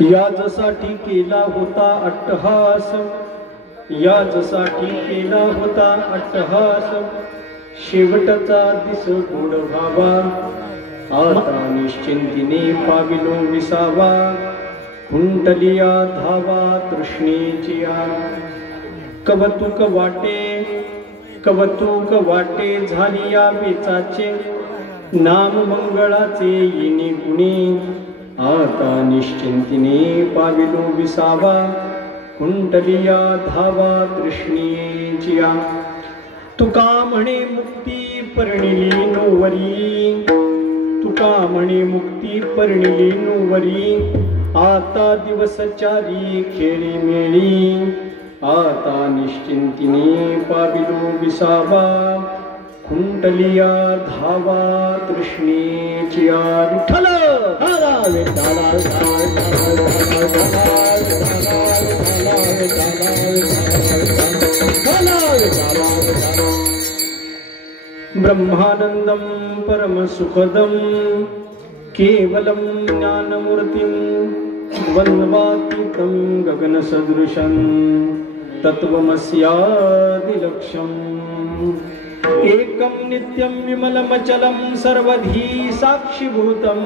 याजसाठी केला होता अट्टहास, याजसाठी केला होता अट्टहास, शेवटचा दिस गोड व्हावा, आता निश्चिंतीने पाविलो विसावा, कुंडलिया धावा तृष्णेचिया। कवतुक वाटे झाली या बेचाचे, नाम मंगळाचे येणे गुणे, आता निश्चिंतीने पाविलो विसावा, कुंडलिया धावा तृष्णेचिया। तुका म्हणे मुक्ती परिणिली नोवरी, तुका म्हणे मुक्ती परिणिली नोवरी, आता दिवस चारी खेळी मेळी, आता निश्चिंतीने पाविलो विसावा, कुंडलिया धावा तृष्णेचिया। विठ्ठल ब्रह्मानंदं परमसुखदं केवलं ज्ञानमूर्तिं, द्वन्द्वातीतं गगनसदृशं तत्त्वमस्यादिलक्ष्यम्। एकं नित्यं विमलमचलं सर्वधी साक्षिभूतं,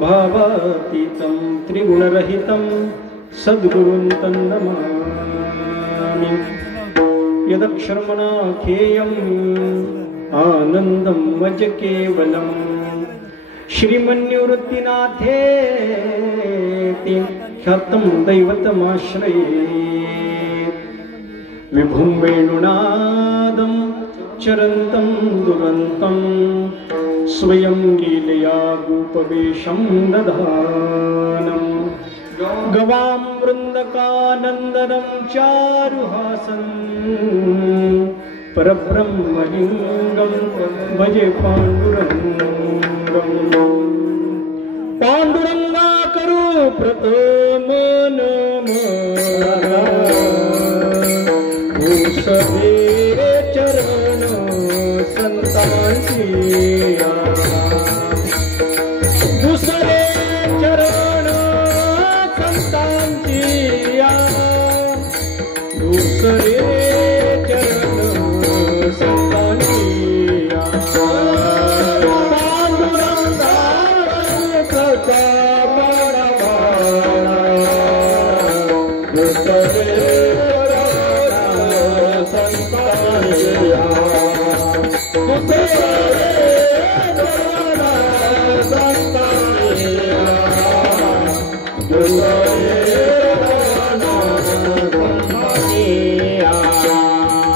भावातीतं त्रिगुणरहितं सद्गुरुं तं नमामि। यदक्षरमणाख्येयम् आनन्दं मज केवलम्, श्रीमन्निवृत्तिनाथेति ख्यातं दैवतमाश्रये। विभुं वेणुनादं चरन्तं दुरन्तं, स्वयं लीलया गोपवेशं दधानम्। गवां वृन्दकानन्दनं चारुहासन्, परब्रह्मलिङ्गं भजे पाण्डुरङ्गम्। पाण्डुरङ्गा करू प्रथम नमः, सवे चरण संतांची, दुसरे चरण संतांची, दुसरे चरण संतांची। पांडुरंगा कथा दुसरे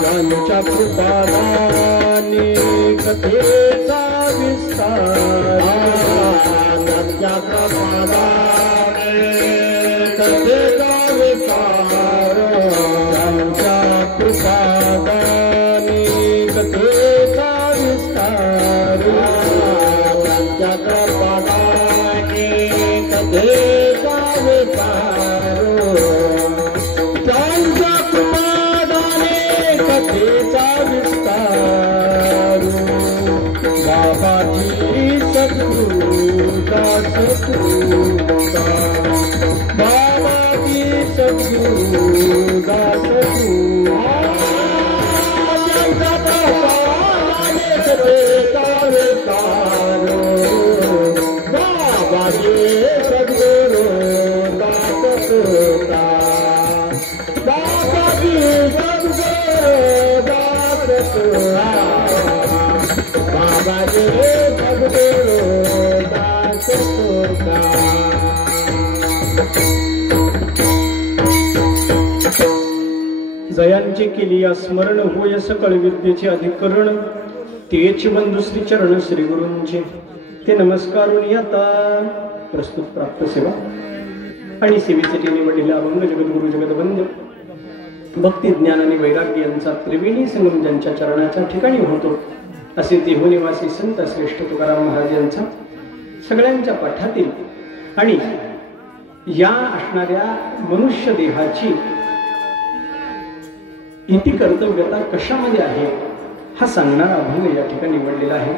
ज्ञानच्या कृपादानी कथेचा विस्तार, ज्ञानच्या कृपादानी कथेचा विस्तार, ज्ञानच्या कृपादानी कथेचा विस्तार, ज्ञानच्या कृपादानी कथेचा विस्तार, ज्ञानच्या कृपादानी कथेचा विस्तार। बाबाजी सद्गुरु दास तुका, बाबाजी सद्गुरु दास तुका, बाबाजी सद्गुरु दास तुका, बाबाजी सद्गुरु दास तुका, बाबाजी सद्गुरु दास तुका। जयांचे केली स्मरण होय सकळ विद्येचे अधिकरण, तेच बंधु श्री चरण श्री गुरूंचे, ते नमस्कारून आता प्रस्तुत प्राप्त सेवा आणि सेवेसाठी निवडलेला अभंग जगद्गुरु जगदवंद्य भक्ती ज्ञान आणि वैराग्य यांचा त्रिवेणी संगम ज्यांच्या चरणाच्या ठिकाणी होतो, असे देहनिवासी संत श्रेष्ठ तुकाराम महाराज यांचा सगळ्यांच्या पाठातील आणि या असणाऱ्या मनुष्य देहाची इति कर्तव्यता कशामध्ये आहे हा सांगणारा अभंग या ठिकाणी निवडलेला आहे।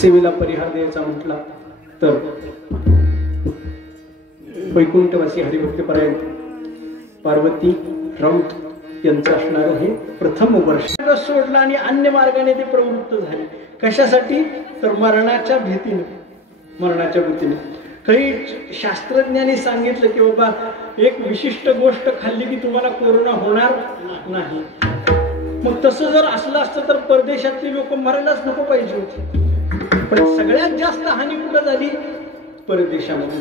सेवेला परिहार द्यायचा म्हटला तर वैकुंठवासी हरिभक्तपरायण पार्वती राऊत यांचं असणारं हे प्रथम वर्ष सोडलं आणि अन्य मार्गाने ते प्रवृत्त झाले. कशासाठी? तर मरणाच्या भीतीने. मरणाच्या भीतीने काही शास्त्रज्ञांनी सांगितलं की बाबा एक विशिष्ट गोष्ट खाल्ली की तुम्हाला कोरोना होणार नाही. मग तसं जर असलं असतं तर परदेशातली लोक मरायलाच नको पाहिजे होती. पण सगळ्यात जास्त हानी कुठं झाली? परदेशामध्ये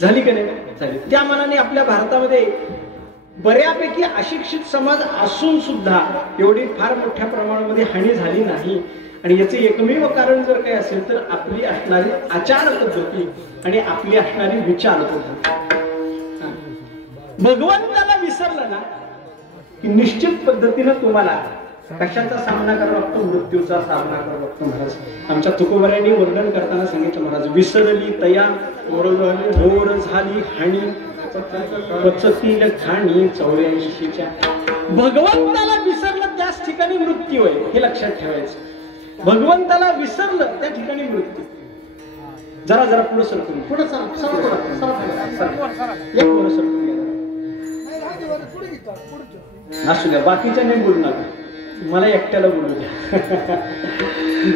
झाली का नाही? झाली. त्या मानाने आपल्या भारतामध्ये बऱ्यापैकी अशिक्षित समाज असून सुद्धा एवढी फार मोठ्या प्रमाणामध्ये हानी झाली नाही. आणि याचे एकमेव कारण जर काही असेल तर आपली असणारी आचार पद्धती आणि आपली असणारी विचार पद्धती. भगवंताला विसरलं ना की निश्चित पद्धतीनं तुम्हाला कशाचा सामना करावा लागतो? मृत्यूचा सामना करावा लागतो. महाराज आमच्या तुकोबऱ्यांनी वर्णन करताना सांगितलं, महाराज विसरली तया मोर झाली हानी पचतील खाणी 84च्या. भगवंताला विसरलं त्याच ठिकाणी मृत्यू आहे, हे लक्षात ठेवायचं. भगवंताला विसरलं त्या ठिकाणी मृत्यू. जरा जरा पुढे सरकून पुढे असू द्या, बाकीच्या नाही बोलू नका, मला एकट्याला बोलू द्या.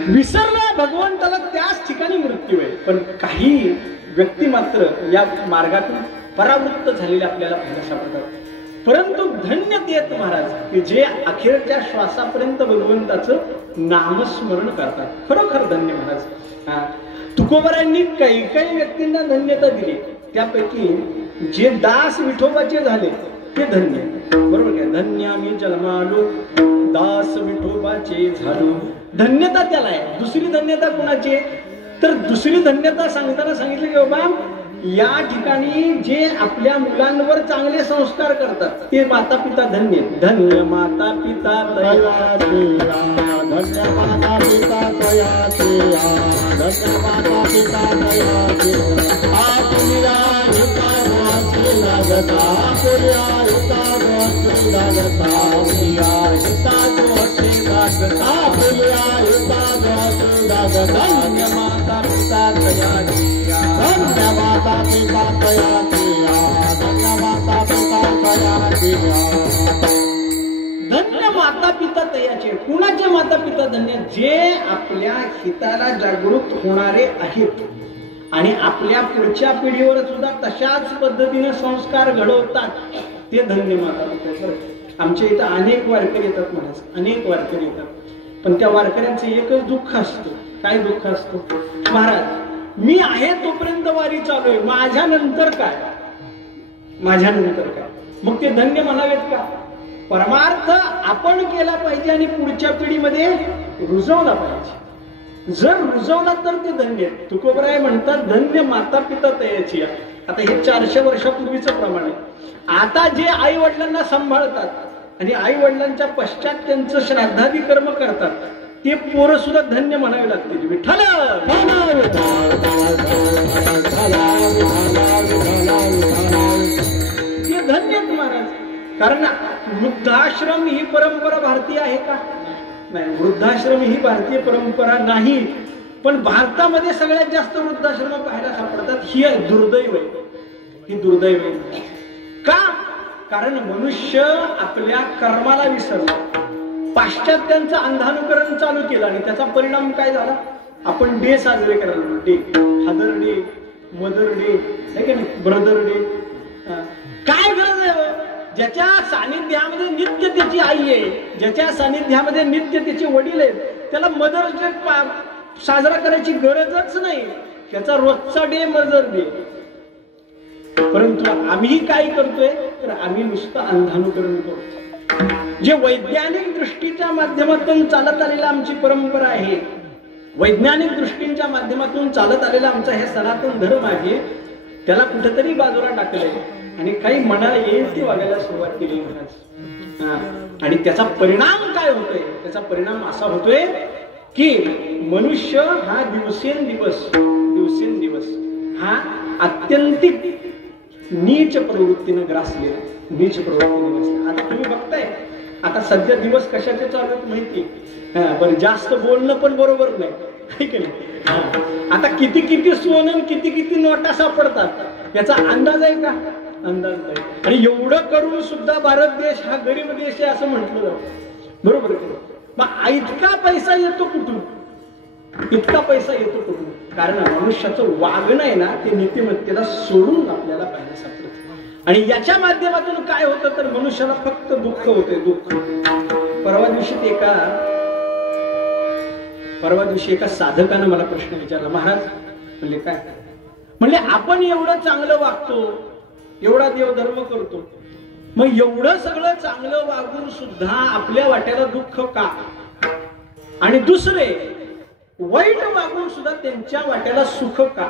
विसरलं भगवंताला त्याच ठिकाणी मृत्यू आहे. पण काही व्यक्ती मात्र या मार्गातून परावृत्त झालेले आपल्याला पाहायला सापडतात. परंतु धन्य देत महाराज की जे अखेरच्या श्वासापर्यंत भगवंताचं नामस्मरण करतात. खरोखर धन्य महाराज. तुकोबरांनी काही काही व्यक्तींना धन्यता दिली. त्यापैकी जे दास विठोबाचे झाले ते धन्य. बरोबर काय? धन्य आम्ही जन्मालो दास विठोबाचे झालो. धन्यता त्याला आहे. दुसरी धन्यता कोणाची? तर दुसरी धन्यता सांगताना सांगितलं की बाबा या ठिकाणी जे आपल्या मुलांवर चांगले संस्कार करतात ते माता पिता धन्य. धन्य माता पिता तया तेया, धन्य माता पिता तया तेया, धन्य माता पिता तया तेया. आपुल्या हितावासी लागता, आपुल्या हितावासी लागता, आपुल्या हितावासी लागता, आपुल्या हितावासी लागता. धन्य माता पिता तया तेया, धन्य माता पिता तया तेया, धन्य माता पिता तया तेया. धन्य माता पिता तयाचे. कुणाचे माता पिता धन्य? जे आपल्या हिताला जागृत होणारे आहेत आणि आपल्या पुढच्या पिढीवर सुद्धा तशाच पद्धतीने संस्कार घडवतात ते धन्य माता पिता. आमच्या इथं अनेक वारकरी येतात महाराज, अनेक वारकरी येतात. पण त्या वारकऱ्यांचं एकच दुःख असतं. काय दुःख असतं? महाराज मी आहे तोपर्यंत वारी चालू आहे, माझ्या नंतर काय? माझ्या नंतर काय? मग ते धन्य म्हणावेत का? परमार्थ आपण केला पाहिजे आणि पुढच्या पिढीमध्ये रुजवला पाहिजे. जर रुजवला तर ते धन्य. तुकोबराय म्हणतात धन्य माता पिता तयाची. आता हे 400 वर्षापूर्वीचं प्रमाण आहे. आता जे आई वडिलांना सांभाळतात आणि आई वडिलांच्या पश्चात त्यांचं श्राद्धादी कर्म करतात ते पोरं सुद्धा धन्य म्हणावे लागतील. विठ्ठल हे धन्य महाराज. कारण वृद्धाश्रम ही परंपरा भारतीय आहे का? नाही, वृद्धाश्रम ही भारतीय परंपरा नाही. पण भारतामध्ये सगळ्यात जास्त वृद्धाश्रम पाहायला सापडतात. ही दुर्दैव आहे. ही दुर्दैव आहे. का? कारण मनुष्य आपल्या कर्माला विसरला, पाश्चात्यांचं अंधानुकरण चालू केलं आणि त्याचा परिणाम काय झाला? आपण डे साजरे करायला लागलो. Day, father day, mother day, brother day. काय गरज आहे? ज्याच्या सानिध्यामध्ये नित्य त्याची आई आहे, ज्याच्या सानिध्यामध्ये नित्य त्याचे वडील आहेत, त्याला मदर डे साजरा करायची गरजच नाही. त्याचा रोजचा डे मदर डे. परंतु आम्ही काय करतोय? तर आम्ही नुसतं अंधानुकरण करतो. जे वैज्ञानिक दृष्टीच्या माध्यमातून चालत आलेला आमची परंपरा आहे, वैज्ञानिक दृष्टीच्या माध्यमातून चालत आलेला आमचा हे सनातन धर्म आहे, त्याला कुठेतरी बाजूला टाकलंय आणि काही मनाला येईल ती वागायला सुरुवात केली महाराज. आणि त्याचा परिणाम काय होतोय? त्याचा परिणाम असा होतोय की मनुष्य हा दिवसेंदिवस हा अत्यंतिक नीच प्रवृत्तीने ग्रासलेला. नीच प्रवृत्तीने ग्रासलेला. आता तुम्ही बघताय आता सध्या दिवस कशाचे चालू आहेत माहिती? बरं, जास्त बोलणं पण बरोबर नाही, आता किती किती सोनं किती किती नोटा सापडतात याचा अंदाज आहे का? अंदाज नाही. आणि एवढं करून सुद्धा भारत देश हा गरीब देश आहे असं म्हटलं जातं. बरोबर आहे. मग इतका पैसा येतो कुठून? इतका पैसा येतो कुठून? कारण मनुष्याचं वागणं आहे ना ते नीतिमत्तेला सोडून आपल्याला पाहायला सापडतं. आणि याच्या माध्यमातून काय होतं तर मनुष्याला फक्त दुःख होते. दुःख. परवा दिवशी एका साधकानं मला प्रश्न विचारला. महाराज म्हणले काय? म्हणले आपण एवढं चांगलं वागतो, एवढा देवधर्म करतो, मग एवढं सगळं चांगलं वागून सुद्धा आपल्या वाट्याला दुःख का? आणि दुसरे वाईट वागून सुद्धा त्यांच्या वाट्याला सुख का?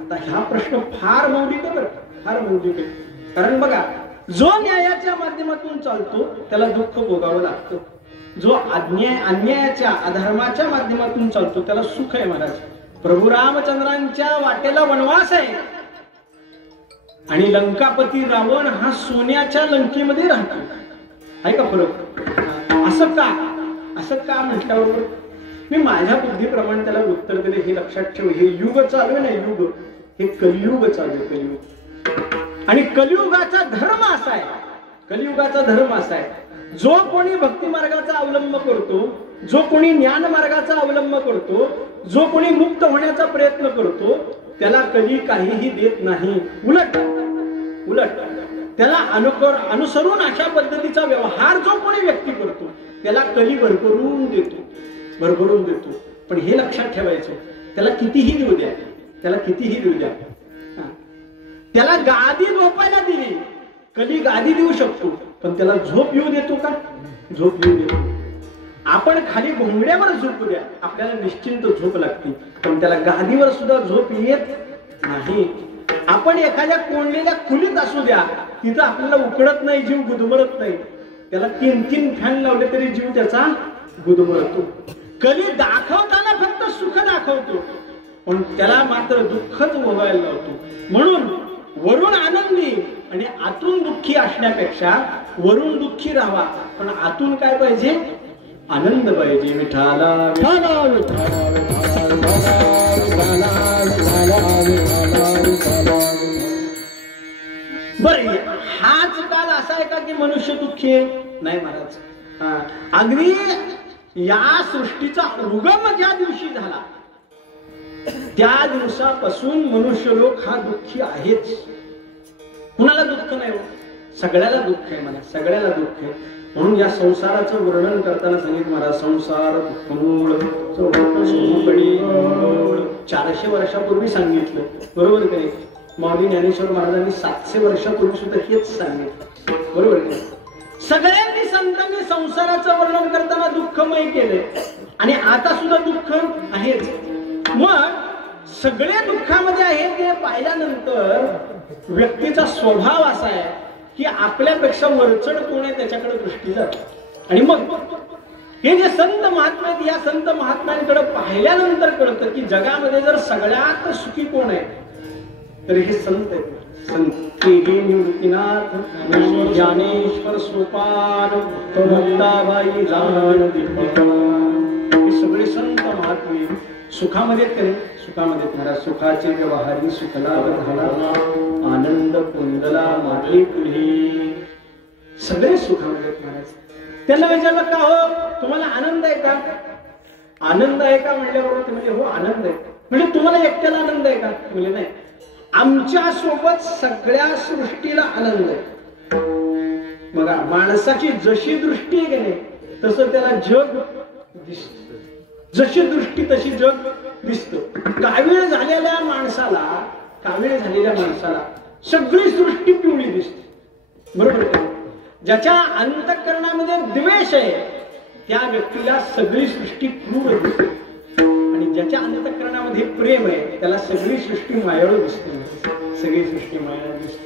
आता हा प्रश्न फार मौलिक आहे बरं, फार मौलिक आहे. कारण बघा, जो न्यायाच्या माध्यमातून चालतो त्याला दुःख भोगावं लागतं. जो अन्यायाच्या अधर्माच्या माध्यमातून चालतो त्याला सुख आहे. महाराज प्रभू रामचंद्रांच्या वाटेला वनवास आहे आणि लंकापती रावण हा सोन्याच्या लंकेमध्ये राहतो. आहे का फरक? असं का? असं का म्हटल्यावर मी माझ्या बुद्धीप्रमाणे त्याला उत्तर दिले. हे लक्षात ठेव, हे युग चालू आहे ना, युग हे कलियुग चालू आहे. कलियुग. आणि कलियुगाचा धर्म असा आहे, कलियुगाचा धर्म असा आहे, जो कोणी भक्ती मार्गाचा अवलंब करतो, जो कोणी ज्ञान मार्गाचा अवलंब करतो, जो कोणी मुक्त होण्याचा प्रयत्न करतो त्याला कधी काहीही देत नाही. उलट त्याला अनुसरून अशा पद्धतीचा व्यवहार जो कोणी व्यक्ती करतो त्याला कली भरभरून देतो, भरभरून देतो. पण हे लक्षात ठेवायचं, त्याला कितीही देऊ द्या, त्याला कितीही देऊ द्या, त्याला गादी झोपायला दिली, कली गादी देऊ शकतो, पण त्याला झोप येऊ देतो का? झोप येऊ देतो. आपण खाली घोंगड्यावर झोपू द्या, आपल्याला निश्चिंत झोप लागते, पण त्याला गादीवर सुद्धा झोप येत नाही. आपण एखाद्या कोंडलेल्या खोलीत असू द्या, तिथं आपल्याला उकडत नाही, जीव गुदमरत नाही. त्याला 3-3 फॅन लावले तरी जीव त्याचा गुदमरतो. कली दाखवताना फक्त सुख दाखवतो, पण त्याला मात्र दुःखच भोगायला लावतो. म्हणून वरून आनंदी आणि आतून दुःखी असण्यापेक्षा वरून दुःखी राहावा, पण आतून काय पाहिजे? आनंद पाहिजे. विठाला बर. हाच काल असा आहे का की मनुष्य दुःखी आहे? नाही महाराज. अगदी या सृष्टीचा उगम ज्या दिवशी झाला त्या दिवसापासून मनुष्य लोक हा दुःखी आहेच. कुणाला दुःख नाही हो? सगळ्याला दुःख आहे. मला सगळ्याला दुःख आहे. म्हणून या संसाराचं वर्णन करताना सांगितलं महाराज, संसार दुःखमूळ 400 वर्षापूर्वी सांगितलं. बरोबर की नाही? माऊली ज्ञानेश्वर महाराजांनी 700 वर्षापूर्वी सुद्धा हेच सांगितलं. बरोबर की नाही? सगळ्यांनी संतांनी संसाराचं वर्णन करताना दुःखमय केले आणि आता सुद्धा दुःख आहेच. मग सगळे दुःखामध्ये आहे ते पाहिल्यानंतर व्यक्तीचा स्वभाव असा आहे की आपल्यापेक्षा वरचढ कोण आहे त्याच्याकडे दृष्टी जाते. आणि मग हे जे संत महात्मा आहेत, या संत महात्म्यांकडे पाहिल्यानंतर कळतं की जगामध्ये जर सगळ्यात सुखी कोण आहे तर हे संत आहेत. संत निवृत्तीनाथ, ज्ञानेश्वर सोपान, मुक्ताबाई जाण दीपिका, हे सगळे संत महात्मे सुखामध्ये आहेत. सुखामध्ये महाराज सुखाचे व्यवहारी सुखला झाला, आनंद कुंडला मागे पुढे, सगळे सुखामध्ये महाराज. त्यांना विचारलं का हो तुम्हाला आनंद आहे का? आनंद आहे का म्हणल्याबरोबर ते म्हणजे हो आनंद आहे. म्हणजे तुम्हाला एकट्याला आनंद आहे का? म्हणजे नाही, आमच्या सोबत सगळ्या सृष्टीला आनंद आहे. बघा माणसाची जशी दृष्टी आहे की नाही तसं त्याला जग दिसत. जशी दृष्टी तशी जग दिसत. कावीळ झालेल्या माणसाला सगळी सृष्टी पिवळी दिसते. बरोबर. ज्याच्या अंतःकरणामध्ये द्वेष आहे त्या व्यक्तीला सगळी सृष्टी क्रूर दिसते आणि ज्याच्या अंतःकरणामध्ये प्रेम आहे त्याला सगळी सृष्टी मायाळू दिसते. सगळी सृष्टी मायाळू दिसते.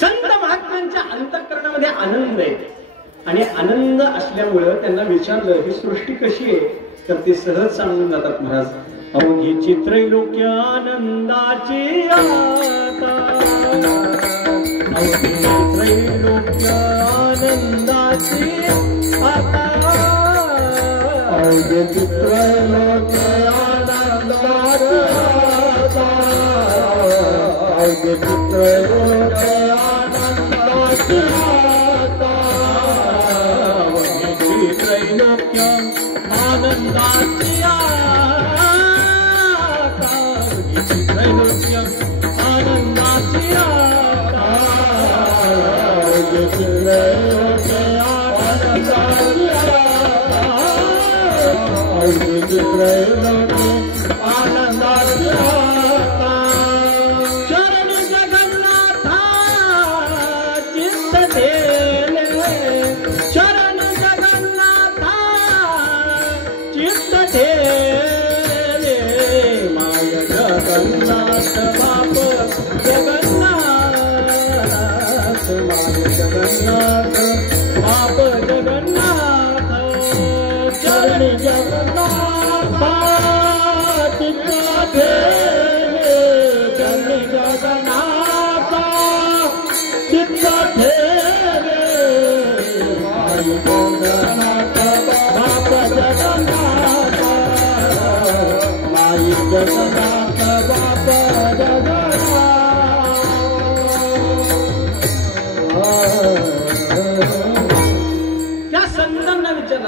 संत महात्म्यांच्या अंतःकरणामध्ये आनंद आहे आणि आनंद असल्यामुळं त्यांना विचारलं ही सृष्टी कशी आहे तर ते सहज सांगून जातात महाराज. अवघी चित्रैलोक्य आनंदाची आता, अवघी चित्रैलोक्य आनंदाची आता, अवघी चित्रैलोक्य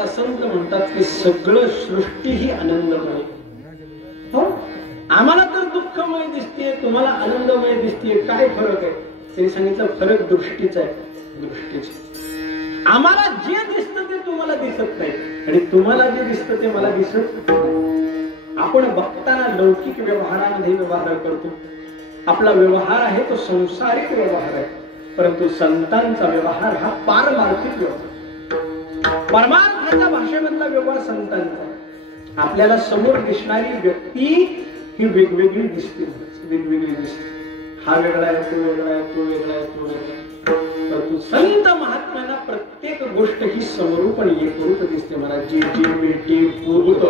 संत म्हणतात की सगळं सृष्टी ही आनंदमय. हो, आम्हाला तर दुःखमय दिसते, तुम्हाला आनंदमय दिसते, काय फरक आहे? त्यांनी सांगितलं फरक दृष्टीचा आहे. दृष्टीचा. आम्हाला जे दिसतं ते तुम्हाला दिसत नाही आणि तुम्हाला जे दिसतं ते मला दिसत नाही. आपण बघताना लौकिक व्यवहारामध्ये व्यवहार करतो. आपला व्यवहार आहे तो संसारिक व्यवहार आहे, परंतु संतांचा व्यवहार हा पारमार्थिक व्यवहार. परमार्थाच्या भाषेमधला व्यवहार संतांचा. आपल्याला समोर दिसणारी व्यक्ती ही वेगवेगळी दिसते, वेगवेगळी दिसते. हा वेगळा आहे, तो वेगळा आहे, तो वेगळा आहे, तो वेगळा आहे. परंतु संत महात्म्यांना प्रत्येक गोष्ट ही समरूप आणि एकरूप दिसते. मला जे जे भेटे पूर्वत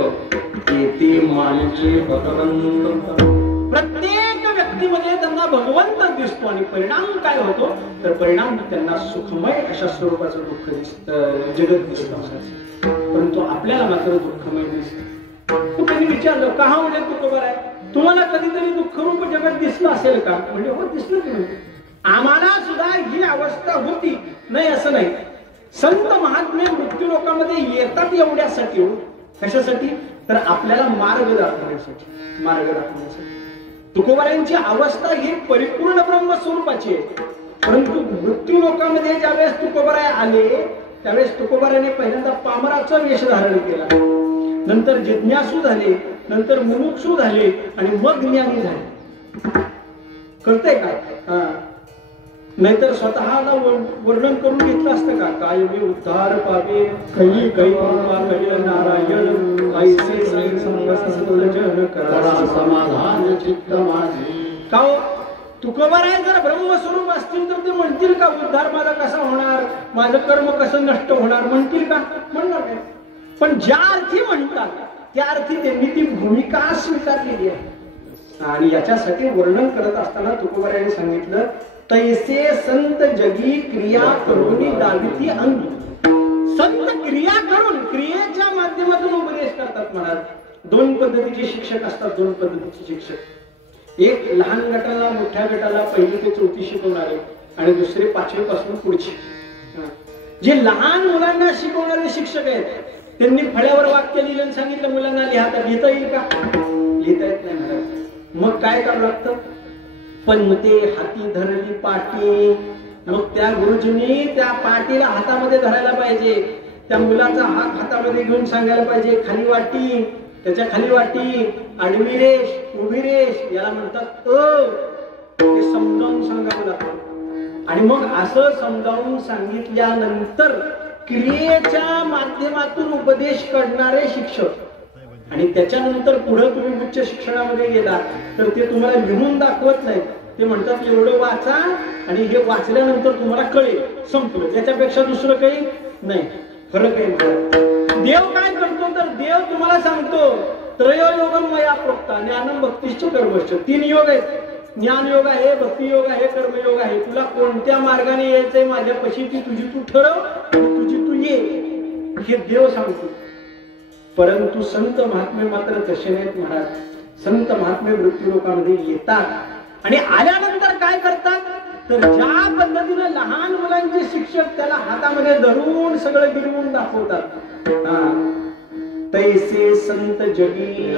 ते मानचे भगवंत. प्रत्येक व्यक्तीमध्ये त्यांना भगवंत दिसतो आणि परिणाम काय होतो तर परिणाम त्यांना सुखमय अशा स्वरूपाचं दुःख दिसतं, जगत दिसतं. परंतु आपल्याला मात्र दुःखमय दिसतं. तू कधी विचारलं का म्हणजे तू खबर आहे, तुम्हाला कधीतरी दुःखरूप जगत दिसलं असेल का? म्हणजे हो, दिसलं की म्हणजे आम्हाला सुद्धा ही अवस्था होती नाही असं नाही. संत महात्मे मृत्यू लोकांमध्ये येतात एवढ्यासाठी. कशासाठी तर आपल्याला मार्ग दाखवण्यासाठी, मार्ग दाखवण्यासाठी. तुकोबारायांची अवस्था ही परिपूर्ण ब्रह्मस्वरूपाची आहे, परंतु मृत्यू लोकांमध्ये ज्यावेळेस तुकोबाराय आले त्यावेळेस तुकोबाराने पहिल्यांदा पामराचा वेश धारण केला, नंतर जिज्ञासू झाले, नंतर मुमुक्षू झाले आणि मग ज्ञानी झाले. कळतंय का? नाहीतर स्वतःला वर्णन करून घेतलं असतं का? काय मी उद्धार पावे काही काही नारायण ऐसे जन करा समाधान चित्त माझे. का तुकोबाराय जर ब्रह्मस्वरूप असतील तर ते म्हणतील का उद्धार माझा कसा होणार, माझं कर्म कसं नष्ट होणार म्हणतील का? म्हणणार नाही. पण ज्या अर्थी म्हणतात त्या अर्थी त्यांनी ती भूमिका स्वीकारलेली आहे. आणि याच्यासाठी वर्णन करत असताना तुकोबारायांनी सांगितलं तैसे संत जगी क्रिया करून दाविती अंगी. संत क्रिया करून क्रियेच्या माध्यमातून उपदेश करतात. महाराज दोन पद्धतीचे शिक्षक असतात, दोन पद्धतीचे शिक्षक. एक लहान गटाला मोठ्या गटाला पहिली ते चौथी शिकवणारे आणि दुसरे 5वी पासून पुढचे. जे लहान मुलांना शिकवणारे शिक्षक आहेत त्यांनी फळ्यावर वाक्य लिहिलं सांगितलं मुलांना लिहिता येईल का? लिहिता येत नाही महाराज. मग काय करावं लागतं? पण ते हाती धरली पाटी, मग त्या गुरुजींनी त्या पाटीला हातामध्ये धरायला पाहिजे. त्या मुलाचा हात हातामध्ये घेऊन सांगायला पाहिजे खाली वाटी, त्याच्या खाली वाटी, आडवी रेष, उभी रेष, याला म्हणतात ते समजावून सांगावं लागतं. आणि मग असं समजावून सांगितल्यानंतर क्रियेच्या माध्यमातून उपदेश करणारे शिक्षक. आणि त्याच्यानंतर पुढे तुम्ही उच्च शिक्षणामध्ये गेला तर ते तुम्हाला लिहून दाखवत नाही. ते म्हणतात एवढं वाचा आणि हे वाचल्यानंतर तुम्हाला कळेल, संपलं, याच्यापेक्षा दुसरं काही नाही. फरक आहे. देव काय करतो तर देव तुम्हाला सांगतो त्रयोयोगम मया प्रोक्ता ज्ञानम भक्तिश्च कर्मश्च. 3 योग आहेत, ज्ञान योग आहे, भक्ती योग आहे, कर्मयोग आहे. तुला कोणत्या मार्गाने यायचंय माझ्यापाशी ती तुझी तू ठरव, तुझी तू ये, हे देव सांगतो. परंतु संत महात्मे मात्र तसे नाहीत महाराज. संत महात्मे मृत्यू लोकांमध्ये येतात आणि आल्यानंतर काय करतात तर ज्या पद्धतीने लहान मुलांचे शिक्षक त्याला हातामध्ये धरून सगळं गिरवून दाखवतात, तैसे संत जगी,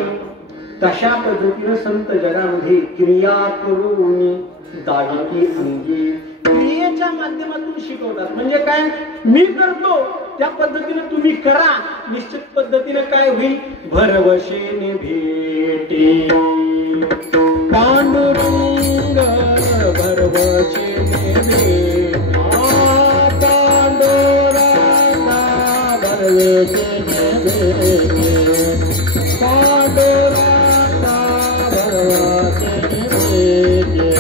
तशा पद्धतीने संत जगामध्ये क्रिया करून दायकी अंगी, क्रियेच्या माध्यमातून शिकवतात. म्हणजे काय, मी करतो त्या पद्धतीने तुम्ही करा, निश्चित पद्धतीने काय होईल, भरवशेने भेटे पांडुरंग, भरवशेने भेटा पांडुरंगा, भरवशेने भेटे पांडुरंगा, भरवशेने भेटे.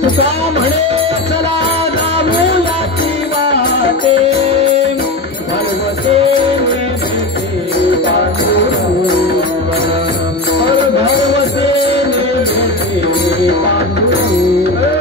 तुका म्हणे चला जाऊयाची वाटे, भरवशेने भेटे पांडुरंगा, भरवशेने भेटे पांडुरंगा.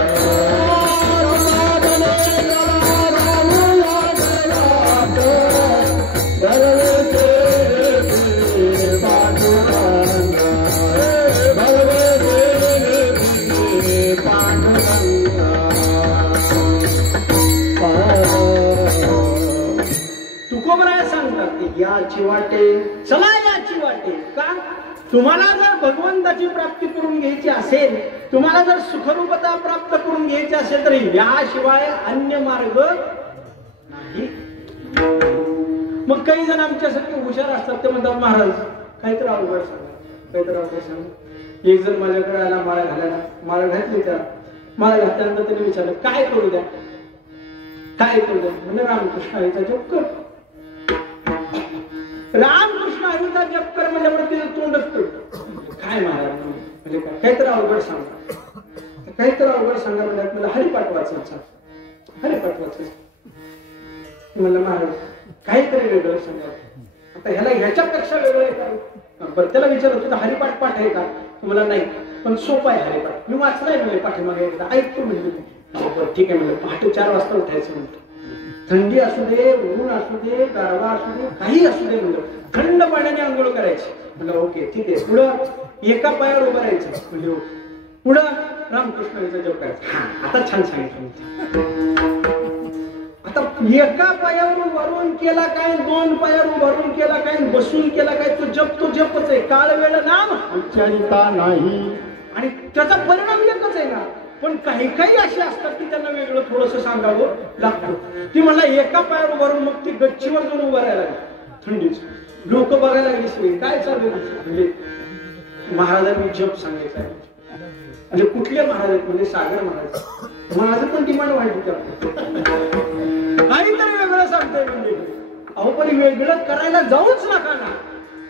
तुकोबराय सांगतात याची वाटे, चला याची वाटे. का, तुम्हाला जर भगवंताची प्राप्ती करून घ्यायची असेल, तुम्हाला जर सुखरूपता प्राप्त करून घ्यायची असेल तर याशिवाय अन्य मार्ग नाही. मग काही जण आमच्यासारखे हुशार असतात, ते म्हणतात महाराज काहीतरी अवघड सांगा, काहीतरी अवघड सांगा. एक जण माझ्याकडे आला माळा घालायला, माळा घातली, त्या माळा घातल्यानंतर त्याने विचारलं काय करू द्या, काय करू द्या. म्हणजे रामकृष्ण हरीचा जप कर. रामकृष्ण हरीचा जप कर म्हणजे तिचं तोंड असतं. काय महाराज म्हणजे काय, काहीतरी अवघड सांगा, काहीतरी अवघड सांगा. म्हणजे मला हरिपाठ वाचायचा, हरिपाठ वाचायचं. म्हणलं महाराज काहीतरी वेगळं सांगा. आता ह्याला ह्याच्यापेक्षा वेगळं आहे का, बरं त्याला विचारलं तुझा हरिपाठ पाठ आहे का, तुम्हाला नाही पण सोपा आहे हरिपाठ, मी वाचलाय म्हणजे पाठीमागे एकदा, ऐकतो म्हणजे. ठीक आहे म्हणजे पहाटे 4 वाजता उठायचं म्हणतो, थंडी असू दे, ऊन असू दे, गारवा असू दे, काही असू दे म्हणलं, थंड पाण्याने आंघोळ करायची. म्हणलं ओके ठीक आहे. पुढं एका पायावर उभं राहायचं, म्हणजे पुढं रामकृष्णाचा जप करायचा. आता छान सांगितलं. आता एका पायावर वरून केला काय, 2 पायावर वरून केला काय, बसून केला काय, तो जपच आहे. काळ वेळ नाम उच्चारिता नाही, आणि त्याचा परिणाम एकच आहे ना. पण काही काही असे असतात की त्यांना वेगळं थोडंसं सांगावं लागतं. ती म्हणला एका पायावर वरून, मग ती गच्चीवर जाऊन उभं राहायला लागली. थंडीच लोक बघायला लागली सगळी, काय चालू म्हणजे महाराजांनी जप सांगायचा. म्हणजे कुठले महाराज म्हणजे सागर महाराज. माझं पण डिमांड वाढली काहीतरी वेगळं सांगतोय म्हणजे. अहो पण वेगळं करायला जाऊच नका ना,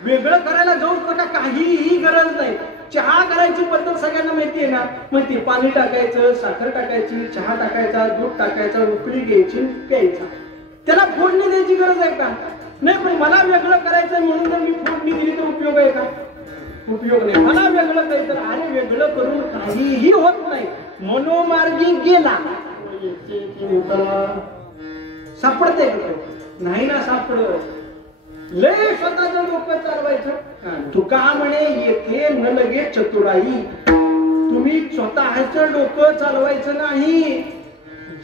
वेगळं करायला जाऊच नका, काहीही गरज नाही. चहा करायची पद्धत सगळ्यांना माहिती आहे ना, माहिती. पाणी टाकायचं, साखर टाकायची, चहा टाकायचा, दूध टाकायचा, उकळी घ्यायची, प्यायचा. त्याला फोडणी द्यायची गरज आहे का, नाही. पण मला वेगळं करायचं म्हणून जर मी फोडणी दिली तर उपयोग आहे का, उपयोग नाही. मला वेगळं काही तर, अरे वेगळं करून काहीही होत नाही. मनोमार्गी गेला सापडते नाही ना, सापडत. लय स्वतःचं डोकं चालवायचं. तुका म्हणे येथे न लगे चतुराई, तुम्ही स्वतःचं डोकं चालवायचं नाही.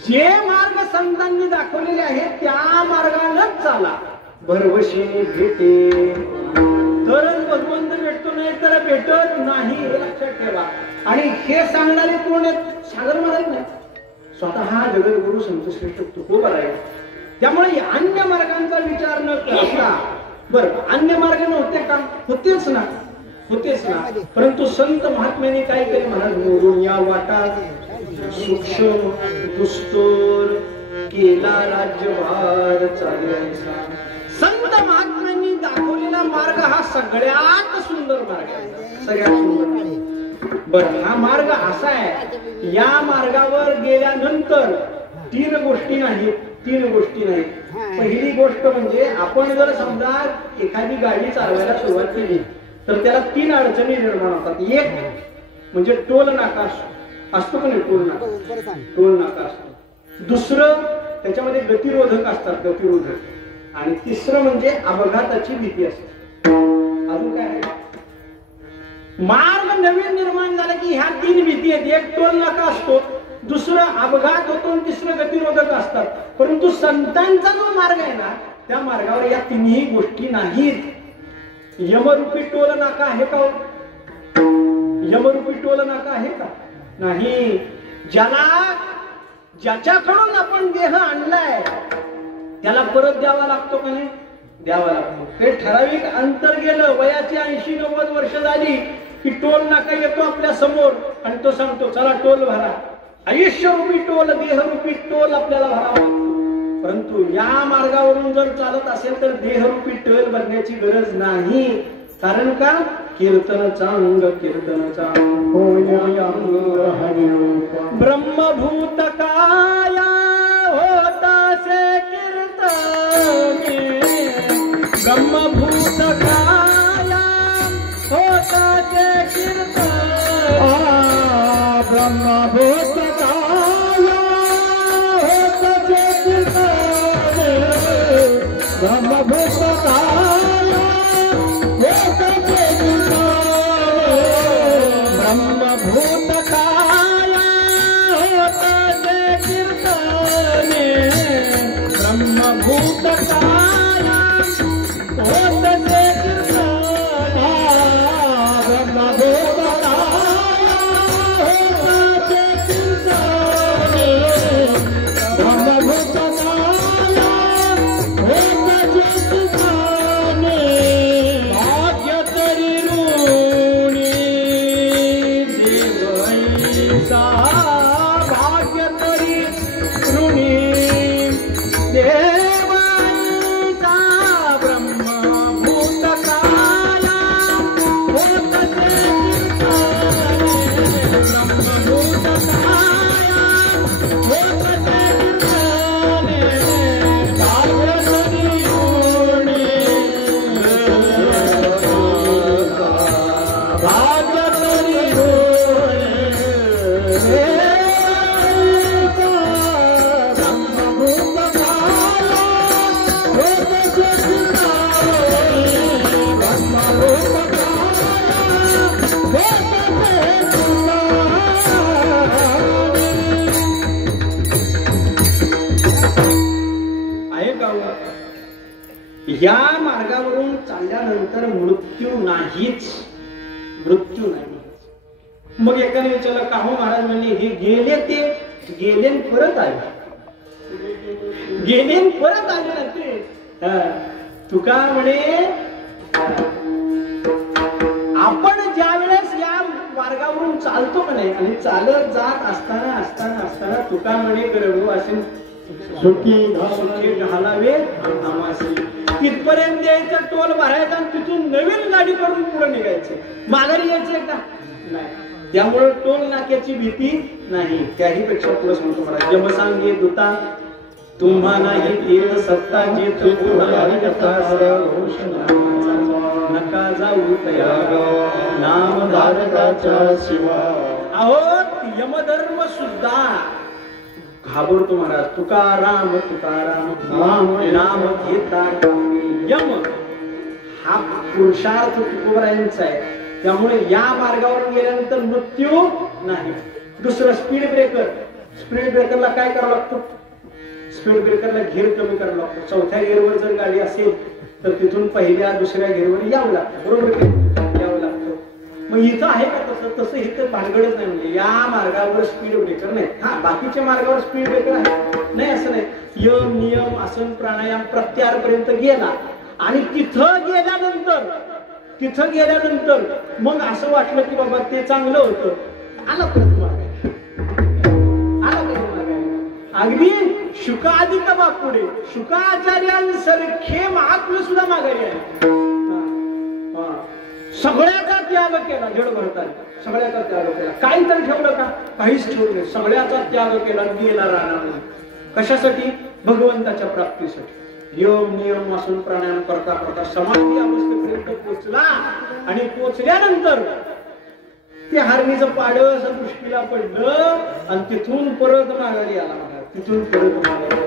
जे मार्ग संतांनी दाखवलेले आहेत त्या मार्गानेच चाला. भरवशेने भेटे तरच भगवंत भेटतो, नाही तर भेटत नाही, लक्षात ठेवा. आणि हे सांगणारे कोण आहेत, सागर महाराज नाही, स्वतः जगद्गुरु संत श्रेष्ठ तुकोबा आहे. त्यामुळे अन्य मार्गांचा विचार न करता, बरं अन्य मार्ग नव्हते का, होतेच ना, होतेच ना. परंतु संत महात्म्याने काय केले महाराज, मोरून या वाटा सूक्ष्म दुस्तोर केला राज्यभार चालायचा. संत महात्म्यांनी दाखवलेला मार्ग हा सगळ्यात सुंदर मार्ग आहे, सगळ्यात सुंदर. बरं हा मार्ग असा आहे, या मार्गावर गेल्यानंतर 3 गोष्टी नाहीत, 3 गोष्टी नाहीत. पहिली गोष्ट म्हणजे आपण जर समजा एखादी गाडी चालवायला सुरुवात केली तर त्याला 3 अडचणी निर्माण होतात. एक म्हणजे टोल नाका असतो का नाही, टोल नाका, टोल नाका असतो. दुसरं त्याच्यामध्ये गतिरोधक असतात, गतिरोधक. आणि तिसरं म्हणजे अपघाताची भीती असते. अजून काय आहे, मार्ग नवीन निर्माण झाला की ह्या तीन भीती आहेत. एक टोल नाका असतो, दुसरं अपघात होतो आणि तिसरं गतिरोधक असतात. परंतु संतांचा जो मार्ग आहे ना, त्या मार्गावर या तिन्ही गोष्टी नाहीत. यमरूपी टोल नाका आहे का? यमरूपी टोल नाका आहे का? नाही. ज्याच्याकडून आपण देह आणलाय त्याला परत द्यावा लागतो का नाही? द्यावा लागतो. ते ठराविक अंतर गेलं, वयाची 80-90 वर्ष झाली की टोल नाका येतो आपल्या समोर आणि तो सांगतो चला टोल भरा. आयुष्यरूपी टोल, देहरूपी टोल आपल्याला भरावा लागतो. परंतु या मार्गावरून जर चालत असेल तर देहरूपी टोल भरण्याची गरज नाही. कारण का? कीर्तन चांग, कीर्तन चांग होय अंग हरिरूप ब्रह्मभूत काया होतासे कीर्तने. ब्रह्मभूत काया होतासे कीर्तन. ब्रह्मभूत काया होतासे कीर्तने. ब्रह्मभूत काया ब्रह्मभूत काया होतासे कीर्तने. ब्रह्मभूत काया होतासे कीर्तने. ब्रह्मभूत काया होतासे कीर्तने. ब्रह्मभूत काया होतासे कीर्तने. भाग्य तरी भाग्य तरी ऋणी देवांचा. ब्रह्मभूत काया होतासे कीर्तने. ब्रह्मभूत काया होतासे कीर्तने. भाग्य तरी ऋणी भाग्य तरी या मार्गावरून चालल्यानंतर मृत्यू नाहीच. मृत्यू नाही. मग एकाने विचारलं का हो महाराज म्हणले हे गेले ते गेले परत आले. गेले परत आले ना ते. तुका म्हणे आपण ज्या वेळेस या मार्गावरून चालतो का नाही आणि चालत जात असताना असताना असताना तुका म्हणे गरबू असे सुखी घालावे आमासी. तिथपर्यंत द्यायचं टोल भरायचा आणि तिथून नवीन गाडी करून पुढे निघायचं. माघारी यायचंय का? नाही. त्यामुळे टोल नाक्याची भीती नाही. त्याही पेक्षा पुढे सांगतो मला जमसांगे दूता तुम्हाला येईल सत्ता जे नका जाऊ तयार नाम धारकाच्या शिवा. अहो यमधर्म सुद्धा घाबरतो महाराज. तुकाराम तुकाराम नाम घेता यम हा पुरुषार्थ तुकोबरायांचा आहे. त्यामुळे या मार्गावरून गेल्यानंतर मृत्यू नाही. दुसरं स्पीड ब्रेकर. स्पीड ब्रेकरला काय करावं लागतं? स्पीड ब्रेकरला घेर कमी करावं लागतो. चौथ्या गिअरवर जर गाडी असेल तर तिथून पहिल्या दुसऱ्या गिअरवर यावं लागतं. बरोबर यावं लागतं. मग इथं आहे का तसं? तसं इथं भानगडच नाही. म्हणजे या मार्गावर स्पीड ब्रेकर नाही. हा बाकीच्या मार्गावर स्पीड ब्रेकर आहे नाही असं नाही. यम नियम आसन प्राणायाम प्रत्याहार पर्यंत गेला आणि तिथं गेल्यानंतर मग असं वाटलं की बाबा ते चांगलं होतं. आला परत मार्ग. अगदी शुकाधिक बापुडे शुकाचार्यांसारखे महात्मे सुद्धा माघारी आहे. सगळ्याचा त्याग केला. जड भरताना सगळ्याचा त्याग केला. काही तर ठेवलं का? काहीच ठेवलं नाही. सगळ्याचा त्याग केला. गेला राहणार. कशासाठी? भगवंताच्या प्राप्तीसाठी. योग नियम आसन प्राणायाम करता करता समाधी अवस्थेपर्यंत पोचला आणि पोचल्यानंतर ते हरणीचं पाडं असं दृष्टीला पडलं आणि तिथून परत माघारी आला. तिथून परत माघारी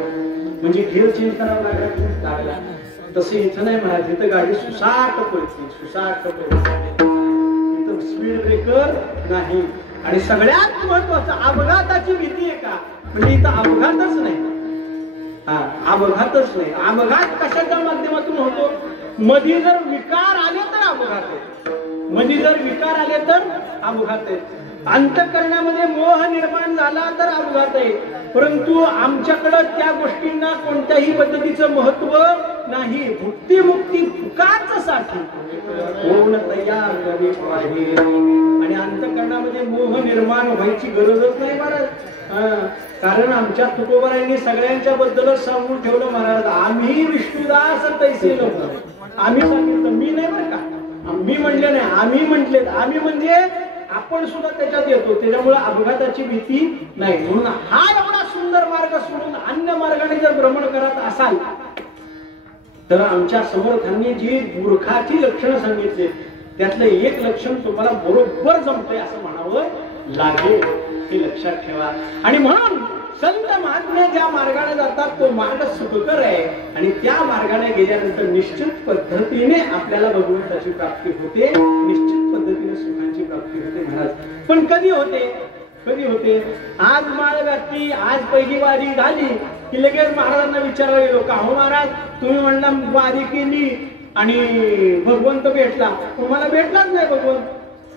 म्हणजे घेर चेंज करावं लागला. तसं इथं नाही महाराज. इथं गाडी सुसाट पळते. इथं स्पीड ब्रेकर नाही. आणि सगळ्यात महत्वाचं अपघाताची भीती आहे का? म्हणजे इथं अपघातच नाही. अपघातच नाही. अपघात कशाच्या माध्यमातून होतो? मध्ये जर विकार आले तर अपघात आहे. मध्ये जर विकार आले तर अपघात आहे. अंतःकरणामध्ये मोह निर्माण झाला तर अपघात आहे. परंतु आमच्याकडे त्या गोष्टींना कोणत्याही पद्धतीचं महत्व नाही. भुक्ती मुक्ती फुकाच साठी पूर्ण तयार करावी पाहिजे. आणि अंतःकरणामध्ये मोह निर्माण व्हायची गरजच नाही महाराज. कारण आमच्या तुकोबरायांनी सगळ्यांच्या बद्दलच सांगून ठेवलं महाराज, आम्ही विष्णुदास तैसे लोक. आम्ही सांगितलं, मी नाही बरं का, मी म्हटले नाही, आम्ही म्हटले. आम्ही म्हणजे आपण सुद्धा त्याच्यात येतो. त्याच्यामुळे अपघाताची भीती नाही. म्हणून हा एवढा सुंदर मार्ग सोडून अन्य मार्गाने जर भ्रमण करत असाल तर आमच्या समर्थांनी जी मूर्खाची लक्षणं सांगितले त्यातलं एक लक्षण तुम्हाला बरोबर जमतंय असं म्हणावं लागेल. हे लक्षात ठेवा. आणि म्हणून संत महात्मे ज्या मार्गाने जातात तो मार्ग सुखकर आहे. आणि त्या मार्गाने गेल्यानंतर निश्चित पद्धतीने आपल्याला भगवंताची प्राप्ती होते. निश्चित पद्धतीने सुखांची प्राप्ती होते महाराज. पण कधी होते? कधी होते? आज माळ घातली, आज पहिली वारी झाली की लगेच महाराजांना विचारायला गेलो का हो महाराज तुम्ही म्हणला वारी केली आणि भगवंत भेटला, तुम्हाला भेटलाच नाही भगवंत.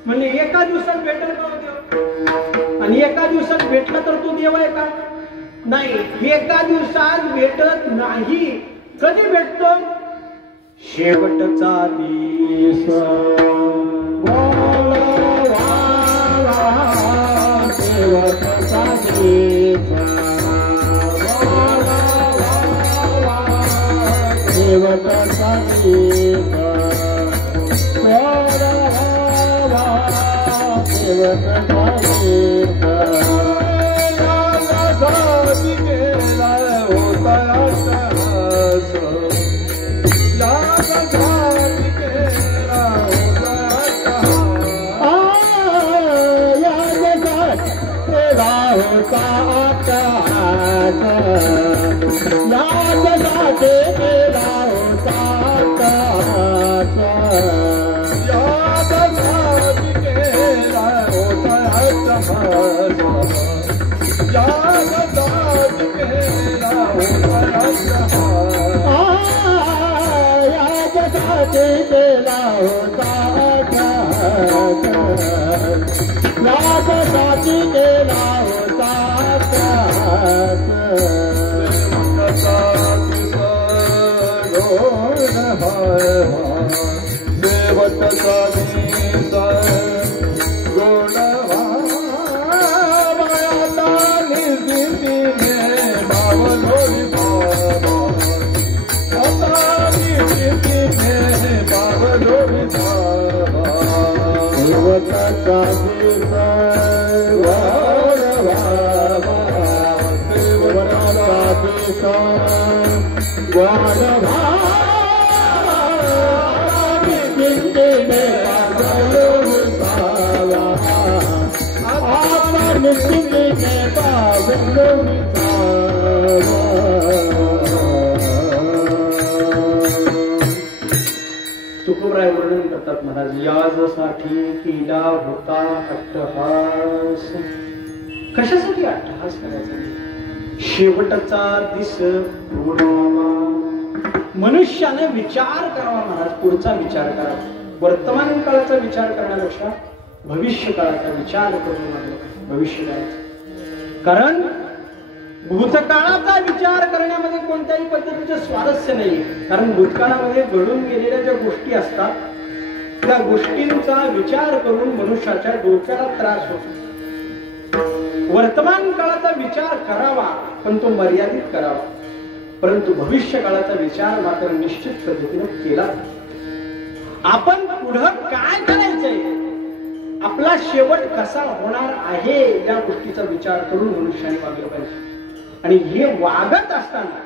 म्हणजे एका दिवसात भेटेल का देव? आणि एका दिवसात भेटला तर तो देव आहे का? नाही, एका दिवसात भेटत नाही. कधी भेटतो? शेवटचा दिवस. शेवटचा दिवस. शेवटचा दिवस. तुकोबराय वर्णन करतात महाराज, याजसाठी केला होता अट्टहास. कशासाठी अट्टहास करायचा? शेवटचा दिस उडावा. मनुष्याने विचार करावा महाराज, पुढचा विचार करावा. वर्तमान काळाचा विचार करण्यापेक्षा भविष्य काळाचा विचार करून भविष्य काळाचा. कारण भूतकाळाचा विचार करण्यामध्ये कोणत्याही पद्धतीचं स्वारस्य नाही. कारण भूतकाळामध्ये घडून गेलेल्या ज्या गोष्टी असतात त्या गोष्टींचा विचार करून मनुष्याच्या डोक्याला त्रास होतो. वर्तमान काळाचा विचार करावा पण तो मर्यादित करावा. परंतु भविष्य काळाचा विचार मात्र निश्चित पद्धतीने केला. आपण पुढं काय करायचंय, आपला शेवट कसा होणार आहे या गोष्टीचा विचार करून मनुष्याने वागलं पाहिजे. आणि हे वागत असताना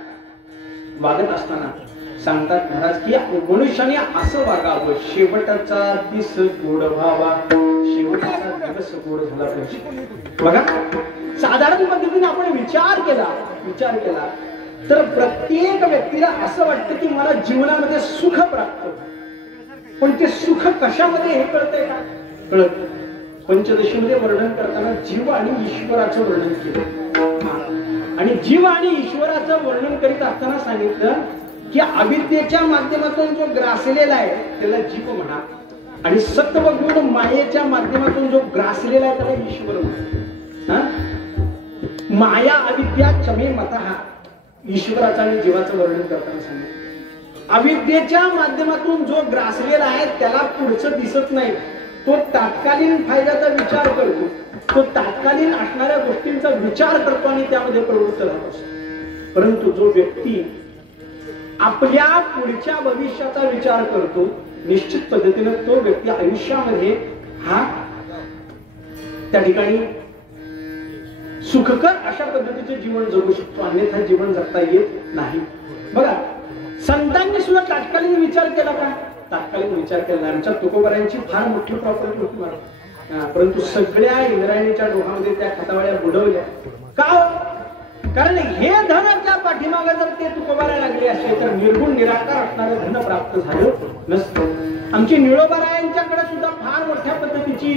सांगतात महाराज की मनुष्याने असं वागावं, शेवटचा दिस गोड व्हावा, शेवटचा दिवस गोड झाला पाहिजे. बघा, साधारण पद्धतीने आपण विचार केला तर प्रत्येक व्यक्तीला असं वाटतं की मला जीवनामध्ये सुख प्राप्त. पण ते सुख कशामध्ये हे कळतंय का? कळत. पंचदशीमध्ये वर्णन करताना जीव आणि ईश्वराचं वर्णन केलं आणि जीव आणि ईश्वराचं वर्णन करीत असताना सांगितलं की अविद्येच्या माध्यमातून जो ग्रासलेला आहे त्याला जीव म्हणा आणि सत्व गुण मायेच्या माध्यमातून जो ग्रासलेला आहे त्याला ईश्वर म्हणा. माया अविद्या चमे मतः ईश्वराचं आणि जीवाचं वर्णन करताना सांगितलं. अविद्येच्या माध्यमातून जो ग्रासलेला आहे त्याला पुढचं दिसत नाही. तो तात्कालीन फायद्याचा विचार करतो, तो तात्कालीन असणाऱ्या गोष्टींचा विचार करतो आणि त्यामध्ये प्रवृत्त राहत असतो. परंतु जो व्यक्ती आपल्या पुढच्या भविष्याचा विचार करतो निश्चित पद्धतीने तो व्यक्ती आयुष्यामध्ये हा त्या ठिकाणी सुखकर अशा पद्धतीचे जीवन जगू शकतो, अन्यथा जीवन जगता येत नाही. बघा संतांनी सुद्धा तात्कालीन विचार केला का? तात्कालीन विचार केला. आमच्या तुकोबारायांची फार मोठी प्रॉपर्टी होती मला, परंतु सगळ्या इंद्रायणीच्या डोहामध्ये त्या खतावळ्या बुडवल्या का? कारण हे धन त्या पाठीमागे जर ते तुकोबारा लागले असते तर निर्गुण निराकार असणारं धन प्राप्त झालं नसतं. आमची निळोबारायांच्याकडे सुद्धा फार मोठ्या पद्धतीची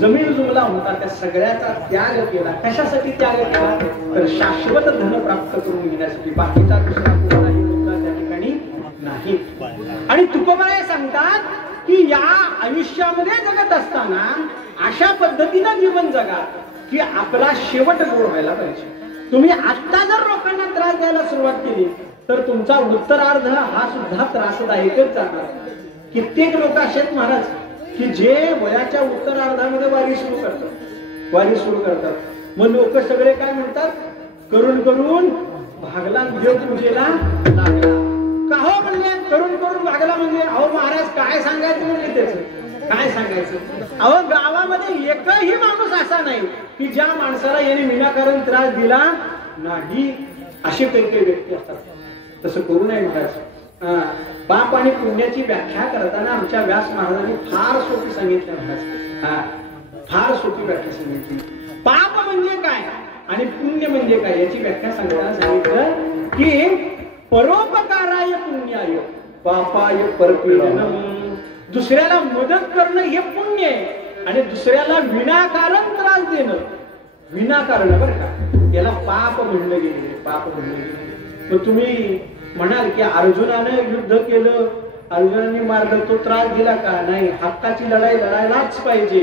जमीन जुमला होता, त्या सगळ्याचा त्याग केला. कशासाठी त्याग केला? तर शाश्वत धन प्राप्त करून घेण्यासाठी. बाकीचा दुसरा कोणताही मुद्दा त्या ठिकाणी नाही. आणि तुकोबारा सांगतात की या आयुष्यामध्ये जगत असताना अशा पद्धतीनं जीवन जगा की आपला शेवट गोड व्हायला पाहिजे. तुम्ही आता जर लोकांना त्रास द्यायला सुरुवात केली तर तुमचा उत्तरार्ध हा सुद्धा त्रासदायकच जाणार. कित्येक लोक असेच महाराज की जे वयाच्या उत्तरार्धामध्ये वारी सुरू करतात. मग लोक सगळे काय म्हणतात? करून करून भागला देव पूजेला लागला. का हो म्हणले करून करून भागला म्हणजे? अहो महाराज काय सांगायचं म्हणजे त्याच काय सांगायचं? अहो गावामध्ये एकही माणूस असा नाही की ज्या माणसाला याने विनाकारण त्रास दिला नाही. असे काही काही व्यक्ती असतात. तसं करू नये महाराज. पाप आणि पुण्याची व्याख्या करताना आमच्या व्यास महाराजांनी फार सोपी सांगितलं महाराज. फार सोपी व्याख्या सांगितली. पाप म्हणजे काय आणि पुण्य म्हणजे काय याची व्याख्या सांगताना सांगितलं की परोपकाराय पुण्याय पापाय परपीडनम. दुसऱ्याला मदत करणं हे पुण्य आहे आणि दुसऱ्याला विनाकारण त्रास देणं विनाकारण बरं का याला पाप म्हणलं गेले. पाप म्हणलं गेले. मग तुम्ही म्हणाल की अर्जुनाने युद्ध केलं, अर्जुनाने मारलं, तो त्रास दिला का? नाही. हक्काची लढाई लढायलाच पाहिजे.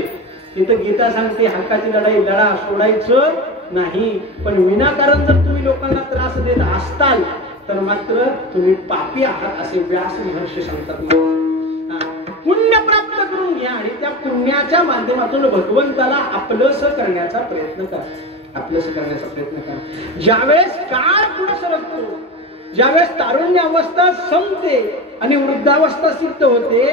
तिथं गीता सांगते हक्काची लढाई लढा, सोडायचं नाही. पण विनाकारण जर तुम्ही लोकांना त्रास देत असताल तर मात्र तुम्ही पापी आहात असे व्यास महर्षी सांगतात. पुण्य प्राप्त करून घ्या आणि त्या पुण्याच्या माध्यमातून भगवंताला आपलंस करण्याचा प्रयत्न करा. आपलंस करण्याचा प्रयत्न करा. ज्यावेळेस काळ पुढे सरकतो, ज्यावेळेस तारुण्य अवस्था संपते आणि वृद्धावस्था सिद्ध होते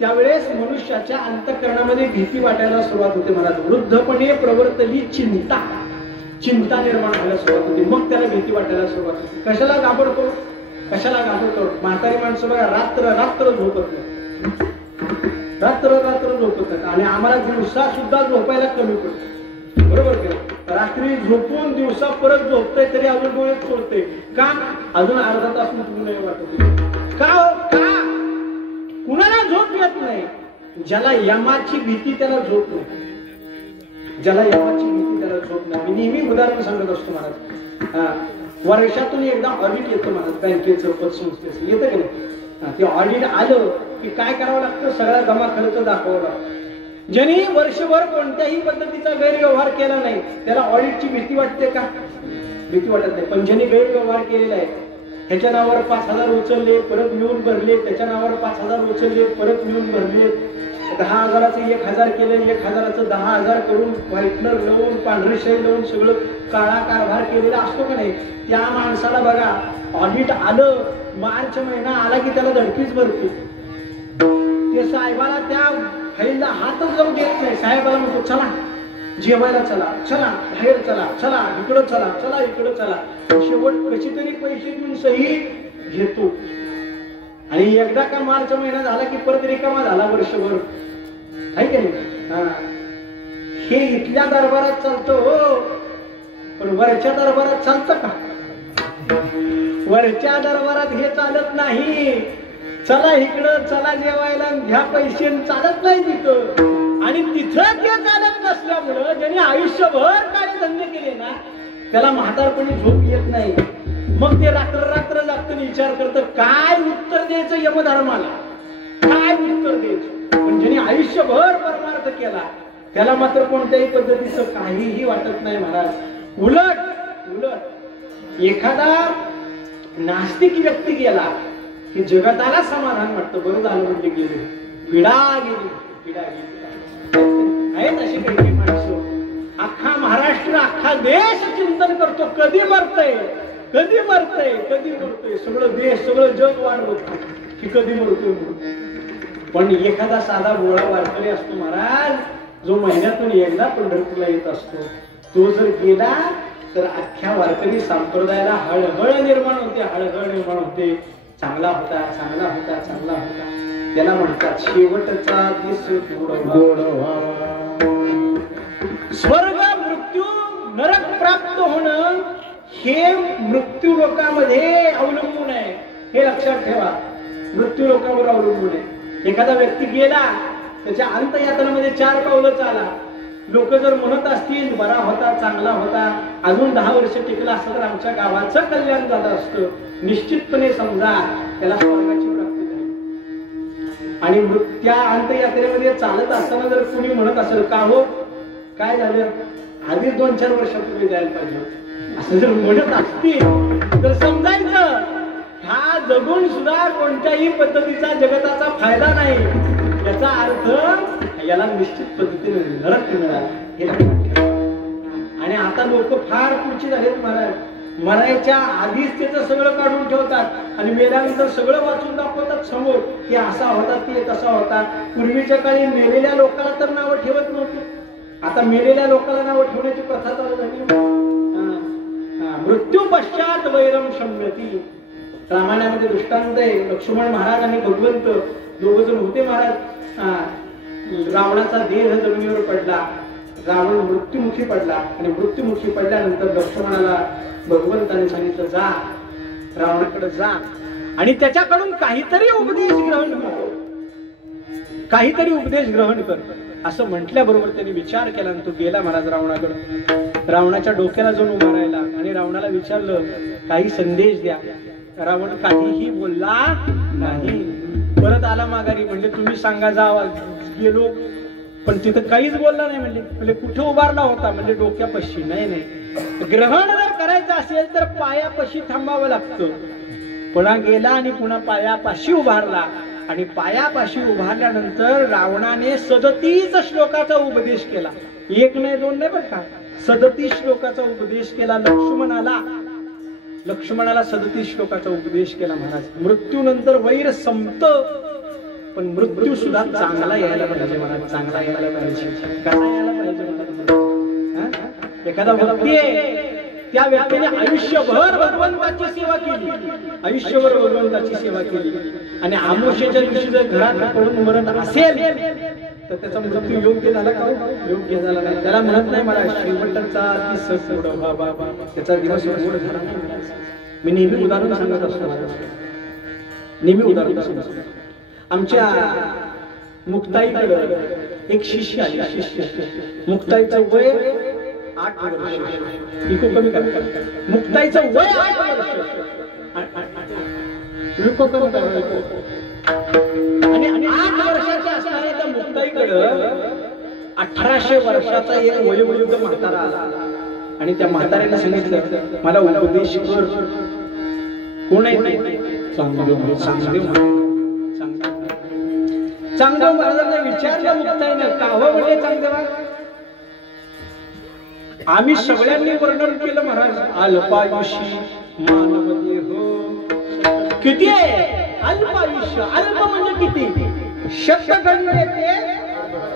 त्यावेळेस मनुष्याच्या अंतःकरणामध्ये भीती वाटायला सुरुवात होते. मला वृद्धपणे प्रवर्तली चिंता निर्माण व्हायला सुरुवात होते. मग त्याला भीती वाटायला सुरुवात होते. कशाला घाबरतो? म्हातारी माणसं बघा रात्र रात्र झोपत नाही. रात्र झोपत आणि आम्हाला दिवसा सुद्धा झोपायला कमी पडतो. बरोबर का? रात्री झोपून दिवसा परत झोपतोय तरी अजून डोळे चोरते का? अजून अर्धा तास नाही वाटत का? कुणाला झोप येत नाही? ज्याला यमाची भीती त्याला झोप नाही. ज्याला यमाची भीती त्याला झोप नाही. मी नेहमी उदाहरण सांगत असतो महाराज. वर्षातून एकदा ऑडिट येतं महाराज, बँकेचं पतसंस्थेचं येतं की नाही? ते ऑडिट आलं की काय करावं लागतं? सगळा जमा खर्च दाखवावा लागतो. ज्यांनी वर्षभर कोणत्याही पद्धतीचा गैरव्यवहार केला नाही त्याला ऑडिटची भीती वाटते का? भीती वाटत नाही. पण ज्यांनी गैरव्यवहार केलेला आहे ह्याच्या नावावर 5,000 उचलले परत मिळून भरले, त्याच्या नावावर 5,000 उचलले परत मिळून भरले, 10,000चं 1,000 केले, 1,000चं 10,000 करून व्हाईटनर लावून पांढरी शाई लावून सगळं काळा कारभार केलेला असतो का नाही? त्या माणसाला बघा ऑडिट आलं, मार्च महिना आला की त्याला धडकीच भरते. ते साहेबाला त्या फाईलला हातच जाऊ देत नाही. साहेबाला म्हणतो चला जेवायला, चला चला बाहेर, चला चला इकडं, चला चला इकडं, चला. शेवट कशी तरी पैसे देऊन सही घेतो आणि एकदा का मार्च महिना झाला की परत रिकामा झाला वर्षभर. आहे की नाही? हे इथल्या दरबारात चालतं हो, पण वरच्या दरबारात चालतं का? वरच्या दरबारात हे चालत नाही. चला इकडं, चला जेवायला, घ्या पैसे, चालत नाही तिथं. आणि तिथं ते चालत असल्यामुळं ज्याने आयुष्यभर काळे धंदे केले ना त्याला म्हातारपणी झोप येत नाही. मग ते रात्र जागतं विचार करतं काय उत्तर द्यायचं यमधर्माला, काय उत्तर द्यायचं. पण ज्याने आयुष्यभर परमार्थ केला त्याला मात्र कोणत्याही पद्धतीचं काहीही वाटत नाही महाराज. उलट एखादा नास्तिक व्यक्ती गेला की जगताला समाधान वाटतं. बरं झालं म्हणजे गेले, पिढा गेली. आहेत अशी काही माणसं. अख्खा महाराष्ट्र अख्खा देश चिंतन करतो कधी मरतय. सगळं देश सगळं जग वाढवत की कधी मरतोय. पण एखादा साधा बोळा वारकरी असतो महाराज, जो महिन्यातून एकदा पंढरपूरला येत असतो, तो जर गेला तर अख्ख्या वारकरी संप्रदायाला हळहळ निर्माण होते. चांगला होता. त्याला म्हणतात शेवटचा दिस गोड व्हावा. स्वर्ग मृत्यू नरक प्राप्त होणं हे मृत्यू लोकांमध्ये अवलंबून आहे. हे लक्षात ठेवा, मृत्यू लोकांवर अवलंबून आहे. एखादा व्यक्ती गेला त्याच्या अंतयातनामध्ये 4 पावलं चाला. लोक जर म्हणत असतील बरा होता, चांगला होता, अजून 10 वर्ष टिकला असतं तर आमच्या गावाचं कल्याण झालं असतं, निश्चितपणे समजा त्याला स्वर्गाची प्राप्ती झाली. आणि त्या अंतयात्रेमध्ये चालत असताना जर कुणी म्हणत असेल का हो काय झालं, आधीच 2-4 वर्षापूर्वी जायला पाहिजे असं जर म्हणत असतील तर समजायचं हा जगून सुद्धा कोणत्याही पद्धतीचा जगताचा फायदा नाही. याचा अर्थ याला निश्चित पद्धतीने नरक मिळाला. आणि आता लोक फार पुढची झालेत महाराज. मरायच्या आधीच त्याचं सगळं काढून ठेवतात आणि मेल्यानंतर सगळं वाचून दाखवतात समोर की असा होता, ते तसा होता. पूर्वीच्या काळी मेलेल्या लोकांना तर नावं ठेवत नव्हती. आता मेलेल्या लोकांना नावं ठेवण्याची प्रथा चालू झाली. मृत्यू पश्चात वैरम शम्यती. रामायणामध्ये दृष्टांत आहे. लक्ष्मण महाराज आणि भगवंत दोघ जण होते महाराज. रावणाचा देह जमिनीवर पडला, रावण मृत्युमुखी पडला आणि मृत्युमुखी पडल्यानंतर लक्ष्मणाला भगवंताने सांगितलं जा रावणाकडे जा आणि त्याच्याकडून काहीतरी उपदेश ग्रहण कर असं म्हटल्याबरोबर त्यांनी विचार केला आणि तो गेला महाराज रावणाकडे. रावणाच्या डोक्याला जाऊन उभा राहिला आणि रावणाला विचारलं काही संदेश द्या. रावण काहीही बोलला नाही. परत आला माघारी. म्हणजे तुम्ही सांगा जावा. गेलो पण तिथं काहीच बोलला नाही. म्हणजे कुठे उभारला होता, म्हणजे डोक्यापाशी. नाही ग्रहण जर करायचं असेल तर पायापाशी थांबावं लागतं. पुन्हा गेला आणि पुन्हा पायापाशी उभारला आणि पायापाशी उभारल्यानंतर रावणाने 37 श्लोकाचा उपदेश केला. 1 नाही 2 नाही बरं का, 37 श्लोकाचा उपदेश केला लक्ष्मणाला 37 श्लोकाचा उपदेश केला महाराज. मृत्यूनंतर वैर संपत पण मृत्यू सुद्धा चांगला यायला पाहिजे महाराज. चांगला यायला पाहिजे. कसा यायला पाहिजे? एखादा व्यक्ती आहे, त्या व्यक्तीने आयुष्यभर भगवंताची सेवा केली आणि आमोशेच्या दिवशी जर घरात पडून मरण असेल तर त्याचा मृत्यू योग्य झाला का? योग्य झाला नाही. त्याला म्हणत नाही मला शेवटचा दिवस त्याचा दिवस झाला. मी नेहमी उदाहरण सांगत असतो. आमच्या मुक्ताईकडे एक शिष्य आली. मुक्ताईचं वय 8 वर्ष. इको कमी करा. मुक्ताईचं वय 8 वर्ष आणि 8 वर्षाच्या असणाऱ्या त्या मुक्ताईकडं 1800 वर्षाचा एक वयोवृद्ध म्हातारा आला आणि त्या म्हाताऱ्याला सांगितलं मला उपदेश कर. कोण आहे? चांगदेव महाराजांना विचारलं मुक्ताईनं का हो म्हणजे चांगदेव. आम्ही सगळ्यांनी वर्णन केलं महाराज. अल्पायुषी मानव देह. किती आहे अल्पायुष्य? अल्प म्हणजे किती? शतगणने ते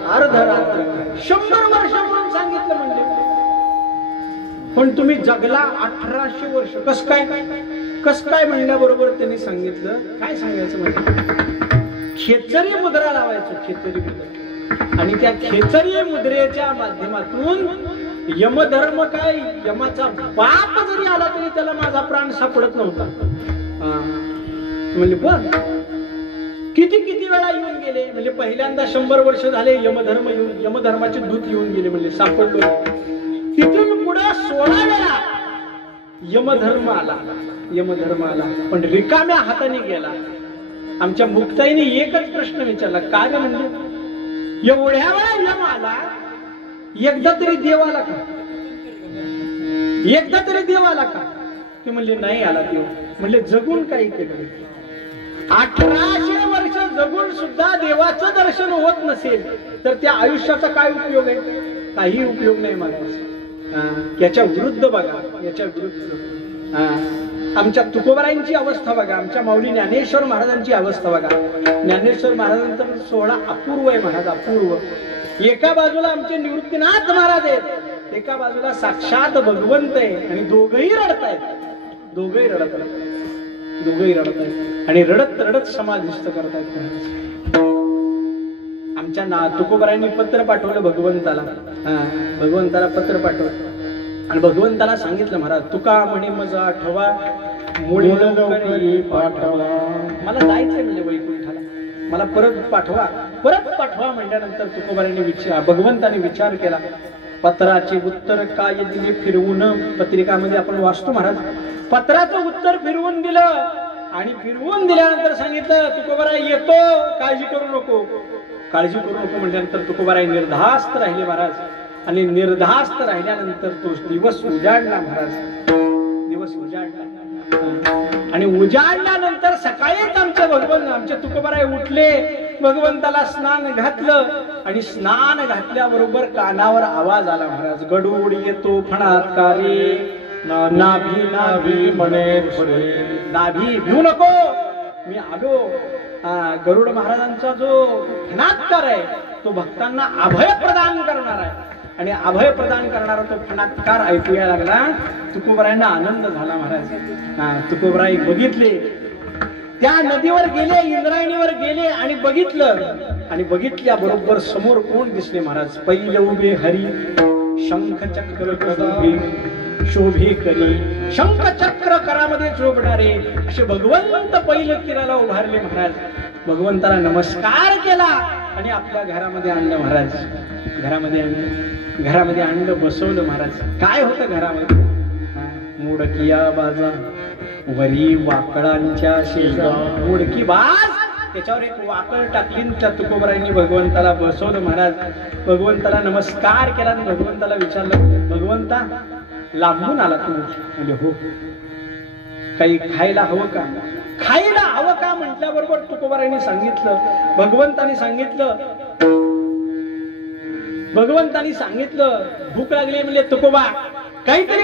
अर्धरात्र 100 वर्ष म्हणून सांगितलं. म्हणजे पण तुम्ही जगला 1800 वर्ष. कस काय म्हणल्याबरोबर त्यांनी सांगितलं काय सांगायचं म्हणजे खेचरी मुद्रा लावायचं. खेचरी मुद्रा. आणि त्या खेचरी मुद्रेच्या माध्यमातून यमधर्म काय यमाचा बाप जरी आला तरी त्याला माझा प्राण सापडत नव्हता. म्हणजे बर किती वेळा येऊन गेले म्हणजे पहिल्यांदा 100 वर्ष झाले यमधर्माचे दूत येऊन गेले म्हणजे सापडलो. तिथून पुढे 16 वेळा यमधर्म आला पण रिकाम्या हाताने गेला. आमच्या मुक्ताईने एकच प्रश्न विचारला, काय म्हणजे एवढ्या वेळा यम आला, एकदा तरी देव आला का? ते म्हणले नाही आला देव. म्हणले जगून काही केलं? 1800 वर्ष जगून सुद्धा देवाचं दर्शन होत नसेल तर त्या आयुष्याचा काय उपयोग आहे? काही उपयोग नाही महाराज. याच्या विरुद्ध बघा, याच्या विरुद्ध आमच्या तुकोबारायांची अवस्था बघा, आमच्या माऊली ज्ञानेश्वर महाराजांची अवस्था बघा. ज्ञानेश्वर महाराजांचा सोहळा अपूर्व आहे महाराज, अपूर्व. एका बाजूला आमचे निवृत्तीनाथ महाराज आहेत, एका बाजूला साक्षात भगवंत आहे आणि दोघही रडतायत आणि रडत रडत समाधिस्थ करतायत. आमच्या तुकोबारायांनी पत्र पाठवलं भगवंताला. भगवंताला पत्र पाठवलं आणि भगवंताला सांगितलं, महाराज तुका म्हणे मज आठवा मुळी लवकरी पाठवा. मला जायचंय म्हणजे वैकुंठाला, मला परत पाठवा म्हणल्यानंतर तुकोबारायांनी भगवंताने विचार केला. पत्राचे उत्तर काय दिले फिरवून, पत्रिकामध्ये आपण वाचतो महाराज. पत्राचं उत्तर फिरवून दिलं आणि फिरवून दिल्यानंतर सांगितलं तुकोबाराय येतो, काळजी करू नको म्हटल्यानंतर तुकोबाराय निर्धास्त राहिले महाराज. आणि निर्धास्त राहिल्यानंतर तो दिवस उजाडला महाराज, दिवस उजाडला. आणि उजाडल्यानंतर सकाळीच आमचे तुकोबाराय उठले, भगवंताला स्नान घातलं आणि स्नान घातल्याबरोबर कानावर आवाज आला महाराज, गडूड येतो फणात्कारी नाभी म्हणे नाभी भिऊ नको, मी आलो. गरुड महाराजांचा जो फणात्कार आहे तो भक्तांना अभय प्रदान करणार आहे आणि अभय प्रदान करणारा तो फणात्कार ऐकूया लागला. तुकोबारायांना आनंद झाला महाराज. तुकोबाराय बघितले, त्या नदीवर गेले, इंद्रायणीवर गेले आणि बघितल्याबरोबर समोर कोण दिसले महाराज? पहिले उभे हरी शंख चक्र शोभे करी, शंख चक्र करामध्ये शोभणारे असे भगवंत पहिलं तीराला उभारले महाराज. भगवंताला नमस्कार केला आणि आपल्या घरामध्ये आणलं महाराज. घरामध्ये आणलं, बसवलं महाराज. काय होतं घरामध्ये? मुडकिया बाजा वरी वाकळांच्या शेजा, मुडकी बाज, त्याच्यावर एक वाकळ टाकली. त्या तुकोबारायांनी भगवंताला बसवलं महाराज. भगवंताला नमस्कार केला आणि भगवंताला विचारलं, भगवंता लांबून आला तू? म्हणजे हो. काही खायला हवं का? खायला हवं का म्हटल्याबरोबर तुकोबारायांनी सांगितलं, भगवंतानी सांगितलं भूक लागली म्हणजे तुकोबा काहीतरी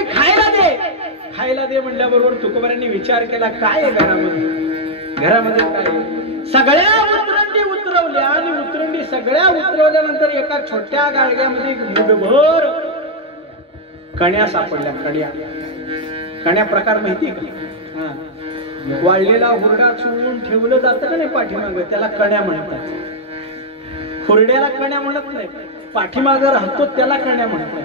खायला दे म्हटल्याबरोबर तुकोबारायांनी विचार केला, काय आहे घरामध्ये काय? सगळ्या उतरंडी उतरवल्या आणि उतरंडी सगळ्या उतरवल्यानंतर एका छोट्या गाडग्यामध्ये मुठभर कण्या सापडल्या. कण्या प्रकार माहिती का? वाळलेला हुरडा चुळून ठेवलं जातं का नाही पाठीमागं, त्याला कण्या म्हणतात. हुरड्याला कण्या म्हणत नाही, पाठीमागं राहतो त्याला कण्या म्हणतात.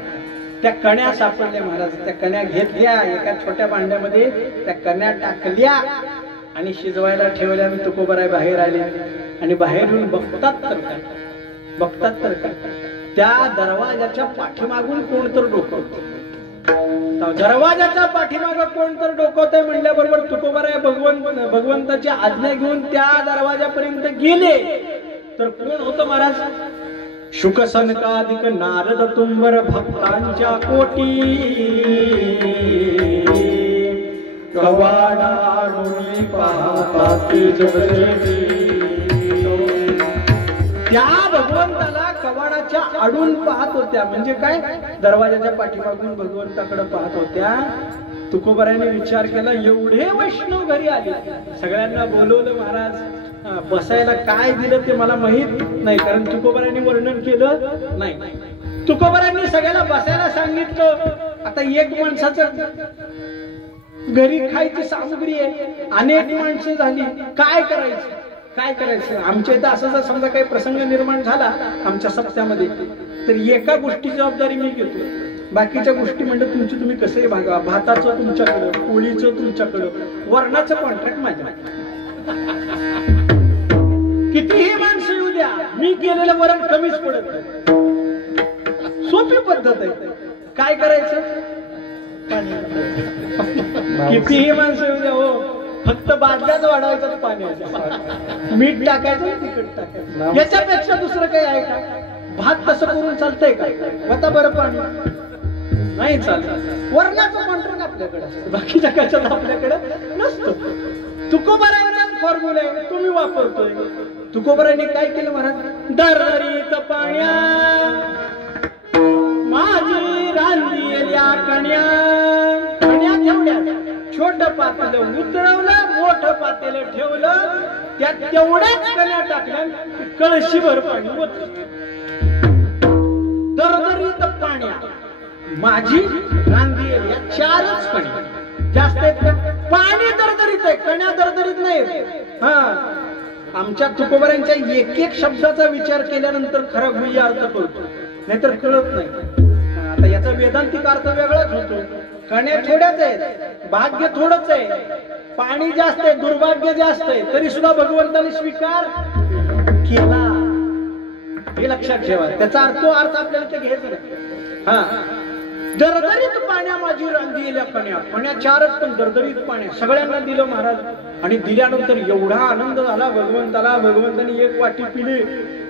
त्या कण्या सापडल्या महाराज. त्या कण्या घेतल्या, एका छोट्या भांड्यामध्ये त्या कण्या टाकल्या आणि शिजवायला ठेवल्या. मी तुकोबाराय बाहेर आले आणि बाहेर येऊन बघतात तर काय त्या दरवाजाच्या पाठीमागून कोणतर डोकवतं. दरवाजाच्या पाठीमागं कोणतर डोकवतंय म्हणल्याबरोबर तुकोबाराय भगवंताची आज्ञा घेऊन त्या दरवाजापर्यंत गेले. तर कोण होतं महाराज? शुकसनकादिक नारद तुंबर भक्तांच्या कोटी, कवाडाडोली पाहताती जगदेवी. त्या भगवंताला कवाडाच्या आडून पाहत होत्या. म्हणजे काय? दरवाजाच्या पाठीमागून भगवंताकडे पाहत होत्या. तुकोबारायांनी विचार केला, एवढे वैष्णव घरी आले, सगळ्यांना बोलवलं महाराज. बसायला काय दिलं ते मला माहित नाही, कारण तुकोबारायांनी वर्णन केलं नाही. तुकोबारायांनी सगळ्याला बसायला सांगितलं. आता एक माणसाचं घरी खायची सामग्री आहे, अनेक माणसं झाली, काय करायचं? आमच्या इथं असं जर समजा काही प्रसंग निर्माण झाला आमच्या सप्त्यामध्ये, तर एका गोष्टीची जबाबदारी मी घेतो, बाकीच्या गोष्टी म्हणजे तुमची तुम्ही कसंही भागा. भाताचं तुमच्याकडं, पोळीचं तुमच्याकडं, वरणाचं कॉन्ट्रॅक्ट माझ्या. कितीही माणसं येऊ द्या, मी केलेलं वरण कमीच पडत नाही. सोपी पद्धत आहे. काय करायचं? कितीही माणसं येऊ द्या हो, फक्त बादल्याच वाढवायचं पाण्याच्या, मीठ टाकायचं, तिखट टाकायचं, याच्यापेक्षा दुसरं काही आहे का? भात तसं करून चालतंय का? आता बरं पाणी नाही चालत. वरणाचं कॉन्ट्रॅक्ट आपल्याकडे असतं, बाकीच्या कशात आपल्याकडे नसतं. तुकोबारांचा फॉर्म्युला आहे, तुम्ही वापरतोय. तुकोबारांनी काय केलं महाराज? दरदरीत पाण्या माझी रांदिल्या कण्या, कण्या ठेवल्या, छोट पातेलं उतरवलं, मोठं पातेलं ठेवलं, त्यात तेवढ्याच कण्या टाकल्या, कळशीभर पाणी ओतलं. दरदरीत पाण्या माझी रांदिल्या, चारच कण्या, जास्त आहेत का? पाणी दरदरीत आहे, कण्या दरदरीत नाही. हा, आमच्या तुकोबारांच्या एक एक शब्दाचा विचार केल्यानंतर खरा गुह्य अर्थ कळतो, नाहीतर कळत नाही. आता याचा वेदांतिक अर्थ वेगळाच होतो. कण्या थोड्याच आहेत, भाग्य थोडंच आहे, पाणी जास्त आहे, दुर्भाग्य जास्त आहे, तरी सुद्धा भगवंताने स्वीकार केला. हे लक्षात ठेवा. त्याचा अर्थ आपल्याला ते घ्यायचा नाही. हा, दरदरीत पाण्या माझी रांदिल्या कण्या, कण्या चारच, पण दरदरीत पाण्या सगळ्यांना दिलं महाराज. आणि दिल्यानंतर एवढा आनंद झाला भगवंताला. भगवंताने एक वाटी पिली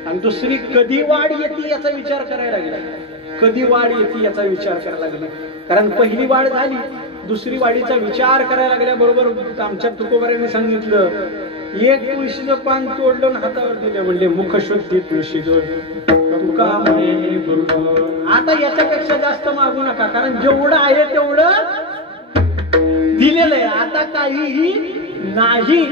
आणि दुसरी कधी वाढ येते याचा विचार करायला लागला. कधी वाढ येते याचा विचार करायला लागला. कारण पहिली वाढ झाली, दुसरी वाढीचा विचार करायला लागल्याबरोबर आमच्या तुकोबारांनी सांगितलं, एक तुळशीचं पान तोडलं आणि हातावर दिलं, म्हणले मुखशुद्धी तुळशी तुका म्हणे गुरु. आता याच्यापेक्षा जास्त मागू नका, कारण जेवढं आहे तेवढं दिलेलं आहे, आता काहीही नाही.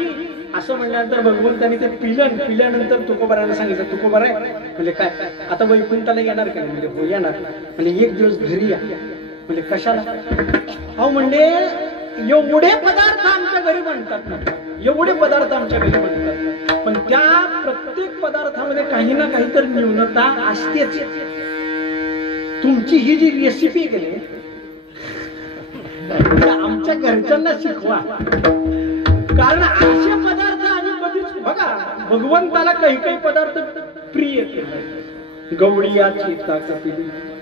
असं म्हणल्यानंतर भगवंतानी ते पिलं. पिल्यानंतर तुकोबारांना सांगितलं, तुकोबार आहे म्हणजे काय आता वैकुंठाला येणार काय? म्हणजे हो येणार. म्हणजे एक दिवस घरी या. म्हणजे कशाला? अहो म्हणजे एवढे पदार्थ आमच्या घरी बनतात ना, एवढे पदार्थ आमच्या घरी बनतात, पण त्या प्रत्येक पदार्थामध्ये काही ना काहीतरी न्यूनता असतेच. तुमची ही जी रेसिपी केली आमच्या घरच्यांना शिकवा, कारण असे पदार्थ आम्ही कधीच बघा. भगवंताला काही काही पदार्थ प्रिय केले. गवळीयाची ताकदी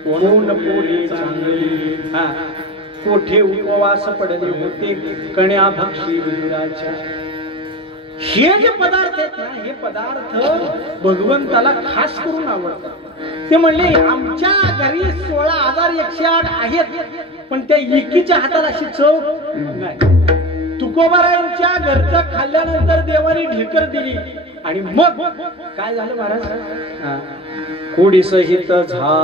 कोण पोळे चांगली, हा कोठे उपवास पडले होते कण्या भक्षी विदुराच्या. हे जे पदार्थ आहेत ना, हे पदार्थ भगवंताला खास करून आवडतात. ते म्हणले आमच्या घरी 16,108 आहेत, पण त्या एकीच्या हाताला अशी चव नाही. तुकोबारांच्या घरचं खाल्ल्यानंतर देवाने ढेकर दिली आणि मग काय झालं महाराज? कोडी सहित झाला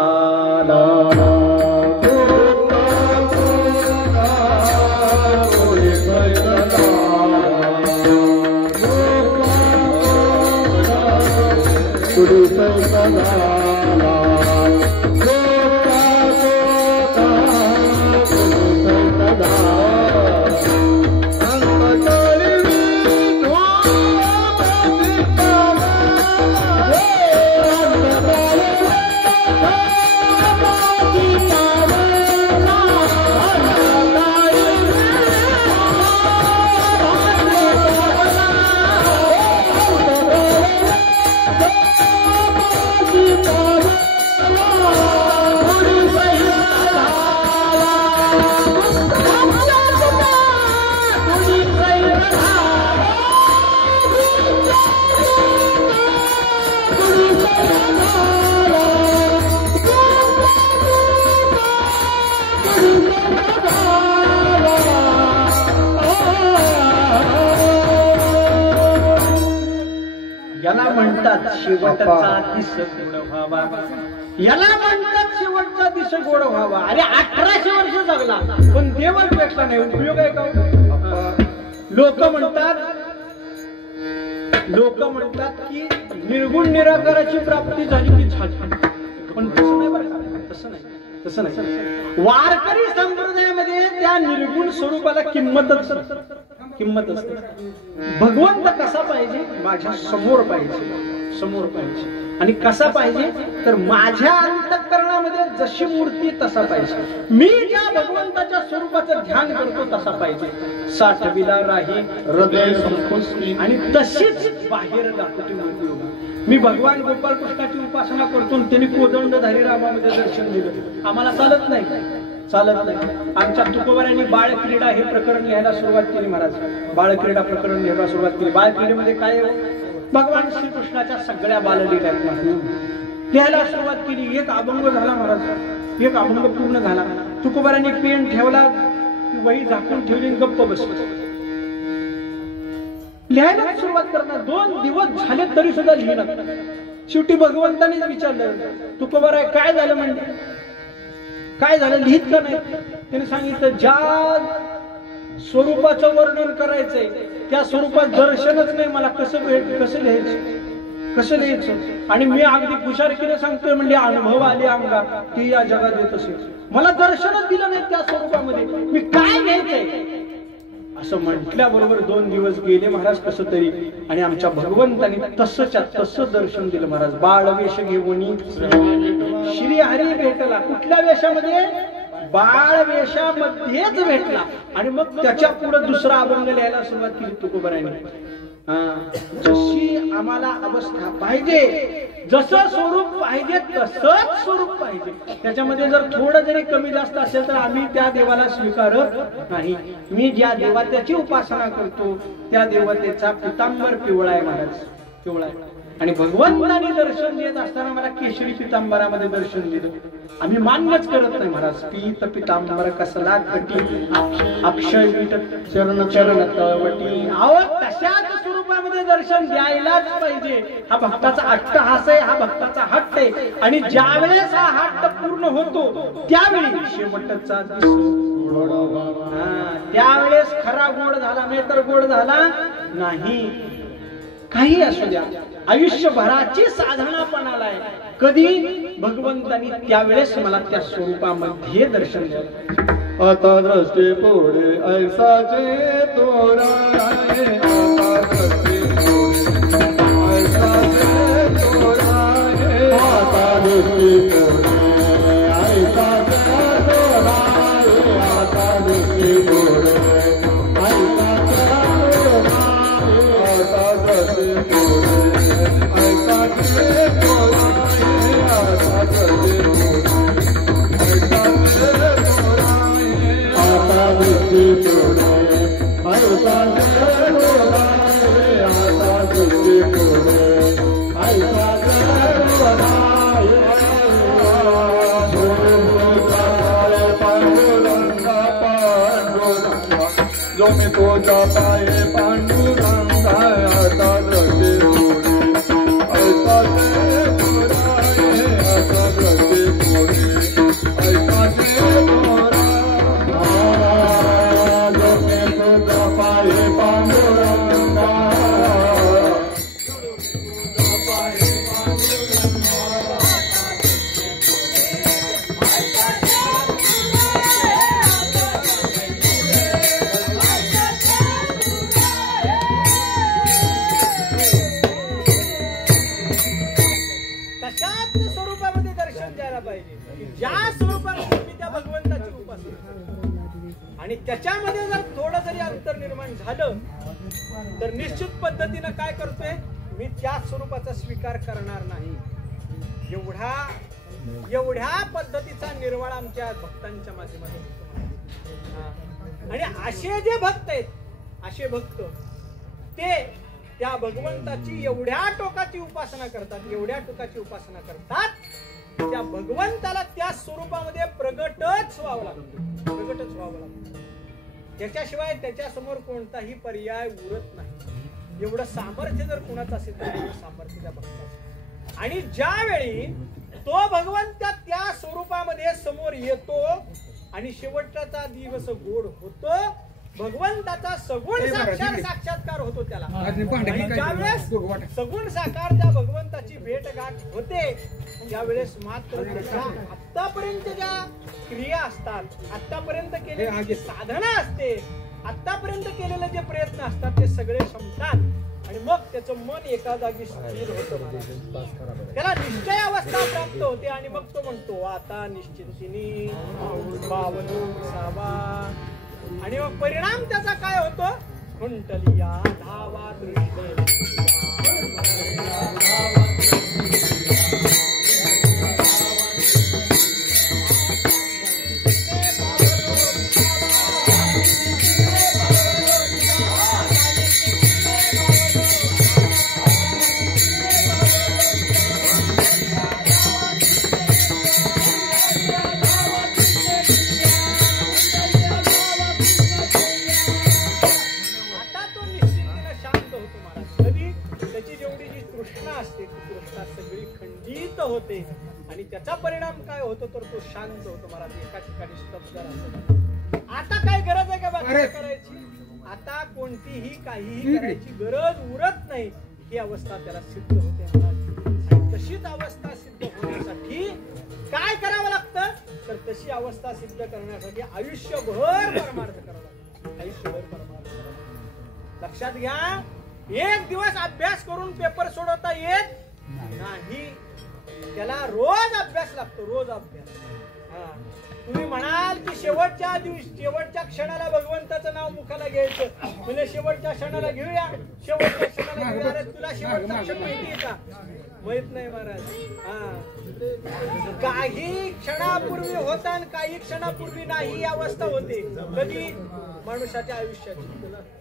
याला म्हणतात शेवटचा दिस गोड व्हावा. याला म्हणतात शेवटचा दिस गोड व्हावा. अरे 1800 वर्ष जगला पण देवच भेटला नाही, उपयोग आहे का? लोक म्हणतात की निर्गुण निराकाराची प्राप्ती झाली की झाली, पण तसं नाही बरं का, तसं नाही. वारकरी संप्रदायामध्ये त्या निर्गुण स्वरूपाला किंमत असते. भगवंत कसा पाहिजे? माझ्या समोर पाहिजे. आणि कसा पाहिजे तर माझ्या अंतःकरणामध्ये स्वरूपामध्ये जशी मूर्ती तसा पाहिजे, मी ज्या भगवंताच्या स्वरूपाचं ध्यान करतो तसा पाहिजे, साठविला राही हृदय संपुष्टी आणि तशीच बाहेर दाखवते मूर्ती उभा. मी भगवान गोपाल कृष्णाची उपासना करतो, त्यांनी कोदंडधारी रामामध्ये दर्शन दिलं, आम्हाला चालत नाही, चालत नाही. आमच्या तुकोबारांनी बाळक्रीडा हे प्रकरण लिहायला सुरुवात केली महाराज, बाळक्रीडा प्रकरण लिहायला सुरुवात केली. बाळक्रीडेमध्ये काय भगवान श्रीकृष्णाच्या सगळ्या बाललीला लिहायला सुरुवात केली. एक अभंग झाला महाराज, एक अभंग पूर्ण झाला. तुकोबारांनी पेन ठेवला, वही झाकून ठेवली, गप्प बसली. लिहायला सुरुवात करणार 2 दिवस झाले तरी सुद्धा लिहिणार. शेवटी भगवंतानेच विचारलं, तुकोबारा काय झालं म्हणजे, काय झालं लिहित का नाही. त्याने सांगितलं, ज्या स्वरूपाचं वर्णन करायचंय त्या स्वरूपात दर्शनच नाही, मला कसं लिहायचं, कसं लिहायचं. आणि मी अगदी हुशारकीने सांगतोय म्हणजे अनुभव आले अंगात की या जगात येत असेल, मला दर्शनच दिलं नाही त्या स्वरूपामध्ये, मी काय लिहायचंय असं म्हटल्याबरोबर 2 दिवस गेले महाराज कसं तरी. आणि आमच्या भगवंतानी तसंच्या तसं दर्शन दिलं महाराज. बाळवेश घेऊन श्री हरी भेटला. कुठल्या वेशामध्ये, बाळवेशामध्येच भेटला. आणि मग त्याच्या पुढे दुसरा अभंग लिहायला सुरुवात केली तुकोबारांनी. जशी आम्हाला अवस्था पाहिजे, जसं स्वरूप पाहिजे तसंच स्वरूप पाहिजे. त्याच्यामध्ये जर थोडं जरी कमी जास्त असेल तर आम्ही त्या देवाला स्वीकारत नाही. मी ज्या देवतेची उपासना करतो त्या देवतेचा पितांबर पिवळा आहे महाराज, पिवळा आहे. आणि भगवंताने दर्शन देत असताना मला केशरी पितांबरामध्ये दर्शन दिलं. आम्ही मान्यच करत नाही महाराज. पीत पितांबर कसला कटी अक्षय चरण चरण तळवटी. अहो तशाच स्वरूपामध्ये दर्शन द्यायलाच पाहिजे. हा भक्ताचा अट्टहास आहे, हा भक्ताचा हट्ट आहे. आणि ज्या वेळेस हा हट्ट पूर्ण होतो त्यावेळी शेवटचा त्यावेळेस खरा गोड झाला, नाही तर गोड झाला नाही. काही असू द्या, आयुष्यभराची साधना पण आलाय. कधी भगवंतानी त्यावेळेस मला त्या स्वरूपामध्ये दर्शन द्यावं. आता दृष्टी पुढे ऐसाचे तोरा आहे, आता दृष्टी पुढे ऐसाचे तोरा आहे, आता दृष्टी पुढे ऐसाचे तोरा आहे, आता दृष्टी पुढे ऐसाचे तोरा आहे, आता दृष्टी पुढे ऐसाचे तोरा आहे, आता दृष्टी जो मी तोचा पाये पांडुरंगा आता दृष्टी पुढे ऐकाचे पुराये, आता दृष्टी पुढे ऐकाचे पुरा. जो मी तोचा पाये पांडुरंगा आणि त्याच्यामध्ये जर थोडं जरी अंतर निर्माण झालं तर निश्चित पद्धतीनं काय करतोय मी त्या स्वरूपाचा स्वीकार करणार नाही. एवढ्या पद्धतीचा निर्वाळा आमच्या भक्तांच्या माध्यमातून. आणि असे जे भक्त आहेत, असे भक्त ते त्या भगवंताची एवढ्या टोकाची उपासना करतात, एवढ्या टोकाची उपासना करतात, त्या भगवंताला त्या स्वरूपामध्ये प्रगटच व्हावं लागतं, प्रगटच व्हावं लागतं. त्याच्याशिवाय त्याच्या समोर कोणताही पर्याय उरत नाही. एवढं सामर्थ्य जर कोणाचं असेल तर एवढं सामर्थ्य त्या भक्ताचं. आणि ज्यावेळी तो भगवंत त्या स्वरूपामध्ये समोर येतो आणि शेवटचा दिवस गोड होतो, भगवंताचा सगुण साक्षात्कार होतो त्याला. आणि ज्यावेळेस सगुण साकार त्या भगवंताची भेट गाठ होते त्यावेळेस मात्र त्याच्या आतापर्यंत ज्या क्रिया असतात, आतापर्यंत केलेली जी साधना असते, आतापर्यंत केलेले जे प्रयत्न असतात ते सगळे संपतात आणि मग त्याचं मन एका जागी स्थिर होतं. त्याला निश्चय अवस्था प्राप्त होते आणि मग तो म्हणतो आता निश्चिंतिनी पावनो विसावा. आणि मग परिणाम त्याचा काय होतो? कुंटलिया धावा दृष्टे होते. आणि त्याचा परिणाम काय होतो तर तो शांत होतो महाराज. एका ठिकाणी स्तब्ध राहतो. आता काय गरज आहे का बाकी करायची? आता कोणतीही काहीही करायची गरज उरत नाही. ही अवस्था त्याला सिद्ध होते महाराज. आणि तशीच अवस्था सिद्ध होण्यासाठी काय करावं लागतं तर तशी अवस्था सिद्ध करण्यासाठी आयुष्यभर परमार्थ करावा लागतो. आयुष्यभर परमार्थ करावा. लक्षात घ्या, एक दिवस अभ्यास करून पेपर सोडवता येत नाही. त्याला रोज अभ्यास लागतो, रोज अभ्यास. तुम्ही म्हणाल की शेवटच्या क्षणाला भगवंताचं नाव मुखाला घ्यायचं म्हणजे शेवटच्या क्षणाला घेऊया, शेवटच्या क्षणाला घेऊया. अरे तुला शेवटचा क्षण माहिती आहे का? माहित नाही महाराज. काही क्षणापूर्वी होता आणि काही क्षणापूर्वी नाही ही अवस्था होते कधी मनुष्याच्या आयुष्याची.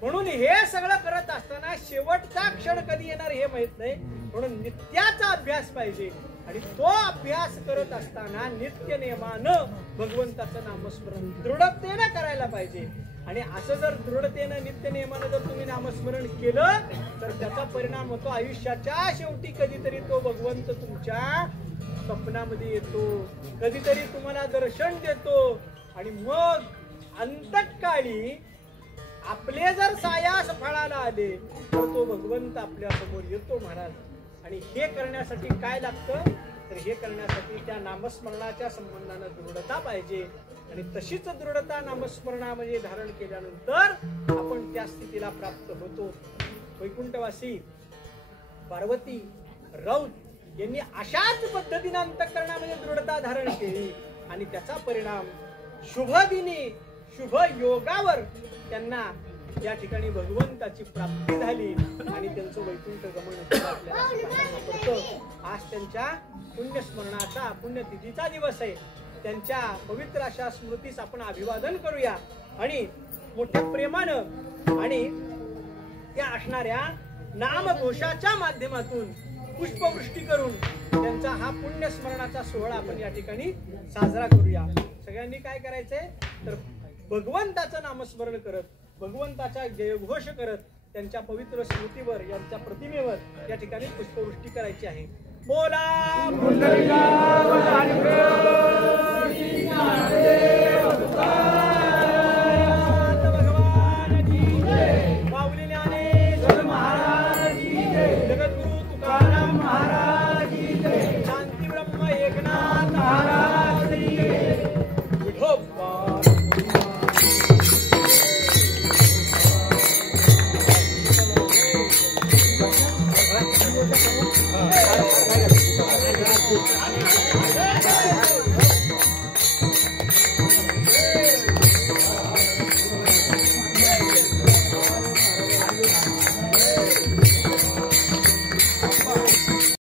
म्हणून हे सगळं करत असताना शेवटचा क्षण कधी येणार हे माहित नाही. म्हणून नित्याचा अभ्यास पाहिजे आणि तो अभ्यास करत असताना नित्य नियमानं भगवंताचं नामस्मरण दृढतेनं करायला पाहिजे. आणि असं जर दृढतेनं नित्य नियमानं जर तुम्ही नामस्मरण केलं तर त्याचा परिणाम होतो आयुष्याच्या शेवटी कधीतरी तो भगवंत तुमच्या स्वप्नामध्ये येतो, कधीतरी तुम्हाला दर्शन देतो. आणि मग अंतकाळी आपले जर सायास फळाला आले तर तो भगवंत आपल्या समोर येतो महाराज. आणि हे करण्यासाठी काय लागतं तर हे करण्यासाठी त्या नामस्मरणाच्या संबंधानं दृढता पाहिजे. आणि तशीच दृढता नामस्मरणामध्ये धारण केल्यानंतर आपण त्या स्थितीला प्राप्त होतो. वैकुंठवासी पार्वती रौत यांनी अशाच पद्धतीने अंतःकरणामध्ये दृढता धारण केली आणि त्याचा परिणाम शुभ दिनी शुभ योगावर त्यांना या ठिकाणी भगवंताची प्राप्ती झाली आणि त्यांचं वैकुंठ गमन आपल्याला. आज त्यांच्या पुण्यस्मरणाचा पुण्यतिथीचा दिवस आहे. त्यांच्या पवित्र अशा स्मृतीस आपण अभिवादन करूया आणि मोठ्या प्रेमानं आणि त्या असणाऱ्या नामघोषाच्या माध्यमातून पुष्पवृष्टी करून त्यांचा हा पुण्यस्मरणाचा सोहळा आपण या ठिकाणी साजरा करूया. सगळ्यांनी काय करायचंय तर भगवंताचं नामस्मरण करत भगवंताचा जयघोष करत त्यांच्या पवित्र स्मृतीवर यांच्या प्रतिमेवर या ठिकाणी पुष्पवृष्टी करायची आहे. बोला